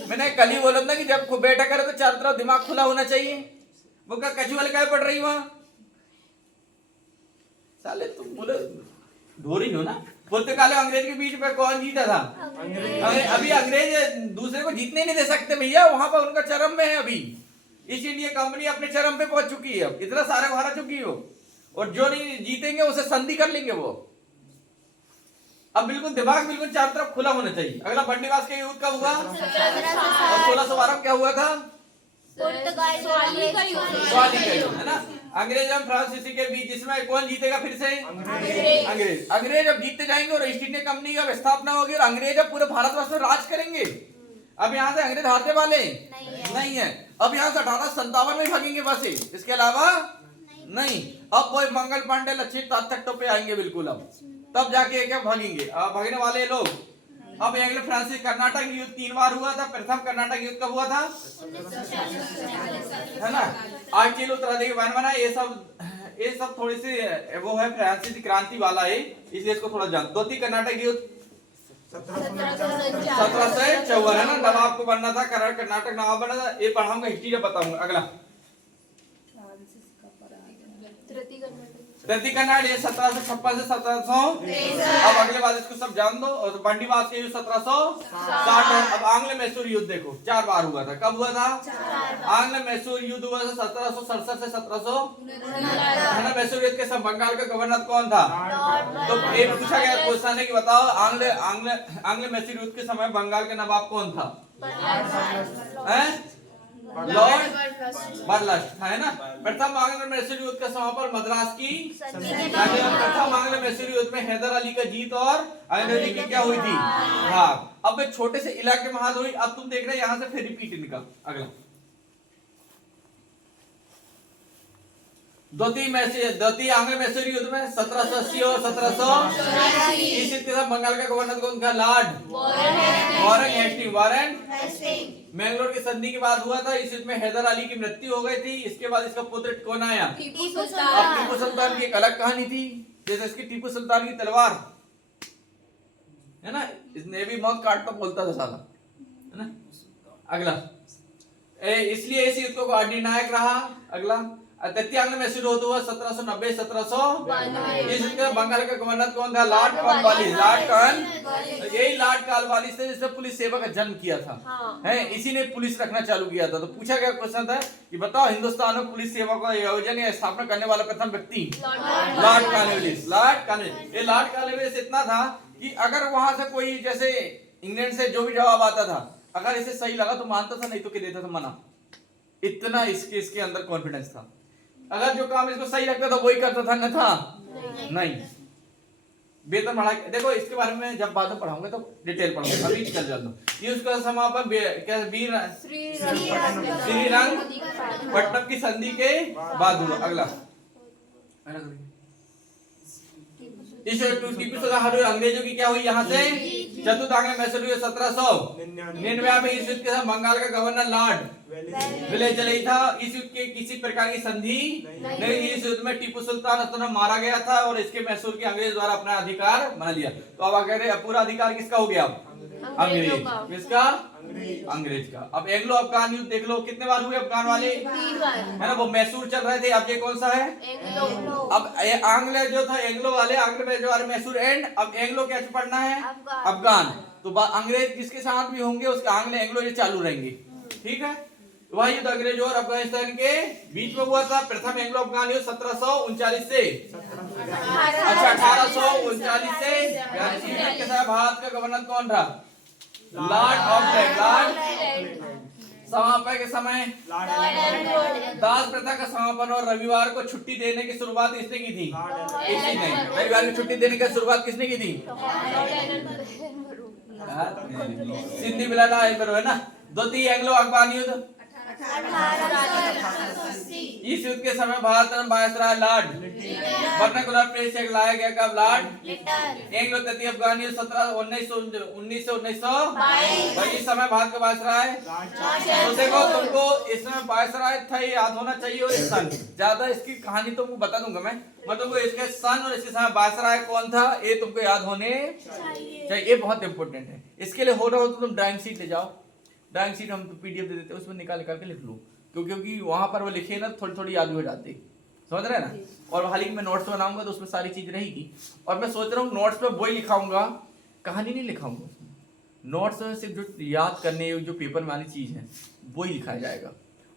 मैंने कल ही बोला था कि जब बैठा करे तो चारों तरफ दिमाग खुला होना चाहिए। वो क्या कचुअल क्या पड़ रही वहां? साले तुम बोले ढोरी हो ना। पुर्तगाल और अंग्रेज के बीच में कौन जीता था? अभी अंग्रेज दूसरे को जीतने नहीं दे सकते भैया, वहां पर उनका चरम में है अभी। ईस्ट इंडिया कंपनी अपने चरम पे पहुंच चुकी है, अब इतना सारे को हरा चुकी हो, और जो नहीं जीतेंगे उसे संधि कर लेंगे वो। अब बिल्कुल दिमाग बिल्कुल चारों तरफ खुला होना चाहिए। अगला बंडीवास के युद्ध कब हुआ? 1612। क्या हुआ था? स्वाली का युद्ध, है ना? अंग्रेज और फ्रांसीसी के बीच, जिसमें कौन जीतेगा फिर से? अंग्रेज अब जीतते जाएंगे और ईस्ट इंडिया कंपनी का स्थापना होगी और अंग्रेज अब पूरे भारतवर्ष में राज करेंगे। अब यहाँ से अंग्रेज हारने वाले नहीं है। अब यहाँ से 1857 में भागेंगे बस, इसके अलावा नहीं। अब वो मंगल पांडे लक्षित तख्तों पे आएंगे बिल्कुल, अब तब जाके क्या भागेंगे। अब भागने वाले लोग अब अगले फ्रांसीसी कर्नाटक युद्ध 3 बार हुआ था। प्रथम कर्नाटक युद्ध कब हुआ था? है ना? आज चील उत्तराधिकारी बन बना। ये सब थोड़ी सी वो है फ्रांसीसी क्रांति वाला है, इसलिए इसको थोड़ा जान। द्वितीय कर्नाटक युद्ध 1754, है ना? नवाब को बनना था, कर्नाटक नवाब बना था। ये पढ़ाऊंगा, हिस्ट्री बताऊंगा। अगला तृतीय कर्नाटक 1756 से 1700। अब अगले बात इसको सब जान दो। और बंडीवास के युद्ध 1760। अब आंग्ल मैसूर युद्ध देखो 4 बार हुआ था। कब हुआ था? आंग्ल मैसूर युद्ध हुआ था 1767 से 1700, है ना? मैसूर युद्ध के समय बंगाल का गवर्नर कौन था? तो ये पूछा गया क्वेश्चन है कि बताओ आंग्ल मैसूर युद्ध के समय बंगाल का नवाब कौन था? लॉर्ड बर्लस्ट था, है ना? प्रथम आंग्ल मैसूर युद्ध के समय पर मद्रास की प्रथम आंग्ल मैसूर युद्ध में हैदर अली का जीत और अंग्रेजी की क्या हुई थी? हार। अब एक छोटे से इलाके में हार हुई। अब तुम देख रहे हैं यहाँ से फिर रिपीट इनका। अगला द्वितीय आंग्ल मैसूर युद्ध में 1780 और 1784। इसी तरह बंगाल का गवर्नर कौन था? Lord Warren Hastings. मैंगलोर की संधि के बाद हुआ था। इस युद्ध में हैदर अली की मृत्यु हो गई थी। इसके बाद इसका पुत्र कौन आया? टीपू सुल्तान की एक अलग कहानी थी, जैसे इसकी टीपू सुल्तान की तलवार, है ना? इसने भी मौत काटता बोलता था साला, है ना? अगला इसलिए इस युद्ध को अधिनायक रहा। अगला तृतीय आंग्ल मैसूर युद्ध हुआ 1790 1792। इस युद्ध में बंगाल का गवर्नर कौन था? Lord Cornwallis. यही लॉर्ड कॉर्नवालिस थे जिसने पुलिस सेवा का जन्म किया था, है? इसी ने पुलिस रखना चालू किया था। तो पूछा गया क्वेश्चन था कि बताओ हिंदुस्तान में पुलिस सेवा का आयोजन या स्थापना करने वाला प्रथम व्यक्ति? Lord Cornwallis. ये लॉर्ड कॉर्नवालिस इतना था कि अगर वहां से कोई जैसे इंग्लैंड से जो भी जवाब आता था, अगर इसे सही लगा तो मानता था, नहीं तो क्या देता था? मना। इतना इसके अंदर कॉन्फिडेंस था। अगर जो काम इसको सही लगता था वही करता था, न था नहीं। वेतन बढ़ा, देखो इसके बारे में जब बाद में पढ़ाऊंगा तो डिटेल पढ़ाऊंगा, अभी चल जाता हूँ। ये उसका समापन क्या श्री रंग पट्टम की संधि के बाद हुआ। अगला इस टीपू सुल्तान अंग्रेजों की क्या हुई यहाँ से चतुर्थ आंग्ल मैसूर 1799 में। इस युद्ध के साथ बंगाल का गवर्नर लॉर्ड वेलेस्ली था। इस युद्ध के किसी प्रकार की संधि नहीं। इस युद्ध में टीपू सुल्तान अस्तुना मारा गया था और इसके मैसूर के अंग्रेज द्वारा अपना अधिकार बना लिया। तो अब आगे पूरा अधिकार किसका हो गया? अंग्रेज। किसका? अंग्रेज का। अब एंग्लो अफगान युद्ध देख लो, कितने बार हुए अफगान वाले? 3 बार है ना, वो मैसूर चल रहे थे। अब ये कौन सा है? एंग्लो। अब ये आंग्ल जो था एंग्लो वाले, आंग्ल जो वाले मैसूर एंड। अब एंग्लो क्या पढ़ना है? अफगान। तो अंग्रेज जिसके साथ भी होंगे उसका आंग्ल एंग्लो ये चालू रहेंगे। ठीक है, वह युद्ध अंग्रेज और अफगानिस्तान के बीच में हुआ था। प्रथम एंग्लो अफगान युद्ध 1739 से 1839 से। के साथ भारत का गवर्नर कौन था? Lord Auckland. लॉर्ड समापन के समय दास प्रथा का समापन और रविवार को छुट्टी देने की शुरुआत किसने की थी? किसी ने। रविवार की छुट्टी देने की शुरुआत किसने की थी? सिंधी बिलाला है ना। द्वितीय एंग्लो अफगान युद्ध इस युद्ध के समय भारत में viceroy Lord vernacular press act लाया गया। कब? Lord Anglo. तृतीय अफगान युद्ध 1919 से 1922। इस समय भारत का वायसराय। तो देखो तुमको इसमें वायसराय था ये याद होना चाहिए और सन। ज्यादा इसकी कहानी तुमको बता दूंगा मैं तुमको इसके सन और इसके समय वायसराय कौन था ये तुमको याद होने चाहिए। ये बहुत इंपॉर्टेंट है। इसके लिए हो रहा हो तो तुम ड्राइंग शीट ले जाओ। ड्राइंग शीट हम तो पीडीएफ दे देते हैं, उसमें निकाल के लिख लो, क्योंकि वहां पर वो लिखे ना थोड़ी थोड़ी याद हो जाती, समझ रहे हैं ना। और हाल ही में नोट्स बनाऊंगा तो उसमें सारी चीज रहेगी। और मैं सोच रहा हूँ नोट्स पे वही लिखाऊंगा, कहानी नहीं लिखाऊंगा उसमें। नोट्स में सिर्फ जो याद करने जो पेपर में वाली चीज है वही लिखाया जाएगा।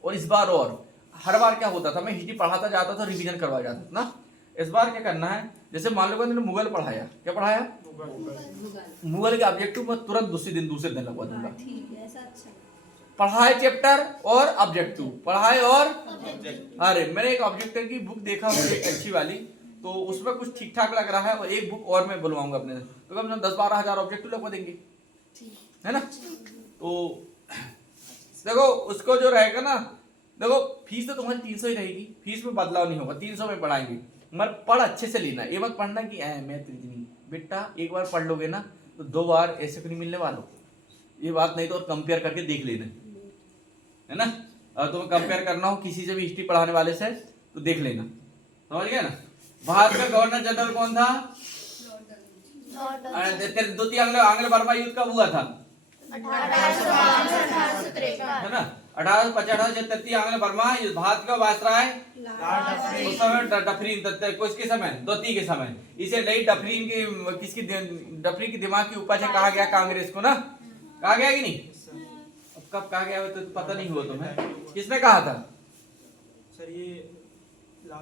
और इस बार और हर बार क्या होता था, मैं हिस्ट्री पढ़ाता जाता था, रिविजन करवा जाता था ना। इस बार क्या करना है, जैसे मान लो मैंने मुगल पढ़ाया, क्या पढ़ाया? मुगल के ऑब्जेक्टिव मैं तुरंत दूसरे दिन लगवा दूंगा। पढ़ाए चैप्टर और ऑब्जेक्टिव, पढ़ाए और अरे मैंने एक ऑब्जेक्टिव की बुक देखा मुझे एक अच्छी वाली, तो उसमें कुछ ठीक ठाक लग रहा है। और एक बुक और मैं बुलवाऊंगा अपने, तो कम से कम 10-12 हजार ऑब्जेक्टिव लगवा देंगे, है ना। तो देखो उसको जो रहेगा ना, देखो फीस तो तुम्हारी 300 ही रहेगी, फीस में बदलाव नहीं होगा, 300 में पढ़ाएंगे। मगर पढ़ अच्छे से लेना, ये मत पढ़ना कि मैं इतनी बेटा एक बार पढ़ लोगे ना तो 2 बार ऐसे नहीं मिलने वालों, ये बात नहीं तो और कंपेयर करके देख लेना, है ना। अगर तुम्हें कंपेयर करना हो किसी से भी हिस्ट्री पढ़ाने वाले से तो देख लेना, समझ गए ना। भारत का गवर्नर जनरल कौन था? द्वितीय आंग्ल बर्मा युद्ध कब हुआ था? 1853 है ना। 1855 जब तृतीय आंग्ल बर्मा भारत का वायसराय उस समय डफरीन किसके समय? द्वितीय के समय। इसे नई डफरीन की किसकी डफरीन की दिमाग की उपज है कहा गया कांग्रेस को ना, कहा गया कि नहीं? अब कब कहा गया तो पता नहीं हुआ तुम्हें, किसने कहा था? सर ये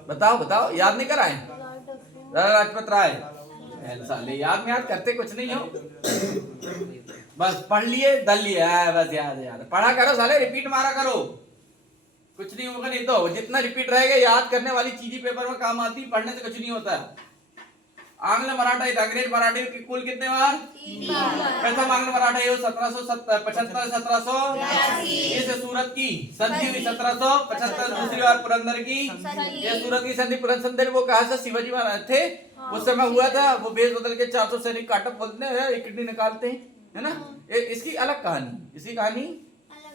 बताओ याद नहीं कराए? लाजपत राय। साले याद करते कुछ नहीं हो, बस पढ़ लिए दल लिए, बस याद पढ़ा करो साले, रिपीट मारा करो, कुछ नहीं होगा। नहीं तो जितना रिपीट रहेगा याद करने वाली चीजें पेपर में काम आती, पढ़ने से कुछ नहीं होता। आंग्ल मराठा अंग्रेज मराठी के कुल कितने बार? 3 बार। प्रथम आंग्ल मराठा 1775 1700 ये सूरत की संधि हुई 1775। दूसरी बार पुरंदर की, ये सूरत की संधि पुरंदर वो कहा था शिवाजी महाराज थे उस समय हुआ था। वो बेस बदल के 400 सैनिक काटप बोलते हैं, एक किडनी निकालते हैं, है ना। इसकी अलग कहानी, इसकी कहानी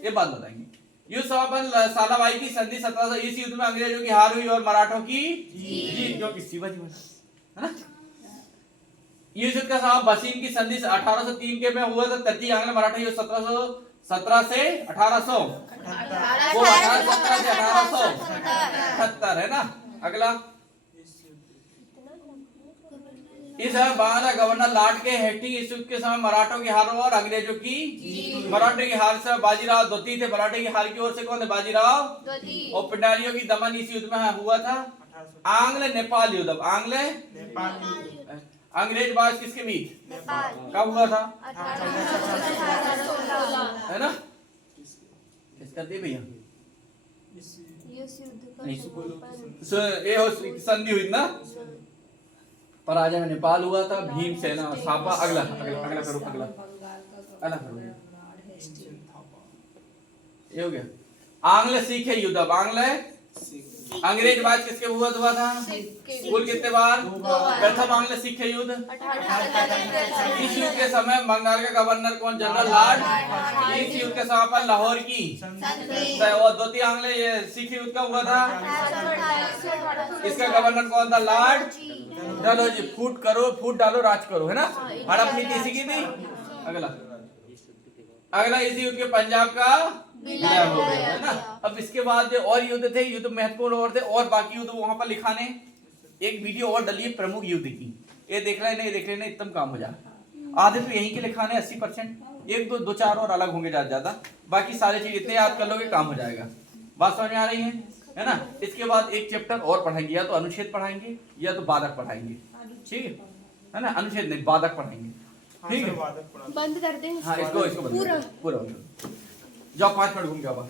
ये बात बताएंगे। युद्ध समापन सालाबाई की संधि 1700। इस युद्ध में अंग्रेजों की हार हुई और मराठों की जीत, क्योंकि शिवाजी महाराज, है ना। युद्ध का समापन बसीन की संधि 1803 के में हुआ था। तृतीय आंग्ल मराठा युद्ध 1717 से 1800 वो 1817 से 1878 है ना। अगला इस बारह गवर्नर लॉर्ड के हेस्टिंग इस युद्ध के समय मराठों की हार और अंग्रेजों की मराठे की हार से बाजीराव द्वितीय थे। मराठे की हार की ओर से कौन थे? बाजीराव। और पिंडारियों की दमन इस युद्ध में हुआ था। आंग्ल नेपाल युद्ध, आंग्ल अंग्रेज बाज किसके बीच कब हुआ था? है ना। किसका दे भैया इस युद्ध का नहीं। समापन ये हो संधि हुई ना, पराजय में नेपाल हुआ था, भीमसेना थापा। अगला अगला अगला करो, अगला अगला करो। ये हो गया। आंग्ल सीखे युद्ध। अब आंग्ल अंग्रेज बाज किसके हुआ था? कुल कितने बार? प्रथम आंग्ल सीखे युद्ध। इस युद्ध के समय बंगाल का गवर्नर कौन? General Lord. इस युद्ध के समय पर लाहौर की और द्वितीय आंग्ल सीखे युद्ध का हुआ था। इसका गवर्नर कौन था? लॉर्ड डलहौजी। फूट करो, फूट डालो, राज करो, है ना। हड़प नीति इसी की थी। अगला अगला इसी युद्ध के पंजाब का विलय हो गया, है ना। अब इसके बाद और युद्ध थे, युद्ध महत्वपूर्ण और थे, और बाकी युद्ध वहां पर लिखाने। एक वीडियो और डलिए प्रमुख युद्ध की, ये देख लेना, ये देख लेना, एकदम काम हो जाए। आधे तो यहीं के लिखाने 80%, एक दो चार और अलग होंगे ज्यादा। बाकी सारे चीज इतने याद कर लोगे, काम हो जाएगा। बात समझ में आ रही है ना। इसके बाद एक चैप्टर और पढ़ाएंगे, या तो अनुच्छेद पढ़ाएंगे या तो बाधक पढ़ाएंगे, ठीक है ना। अनुच्छेद नहीं, बाधक पढ़ाएंगे, ठीक है। बंद कर दें। हाँ, इसको पूरा पूरा जाओ, 5 मिनट घूम के आओ।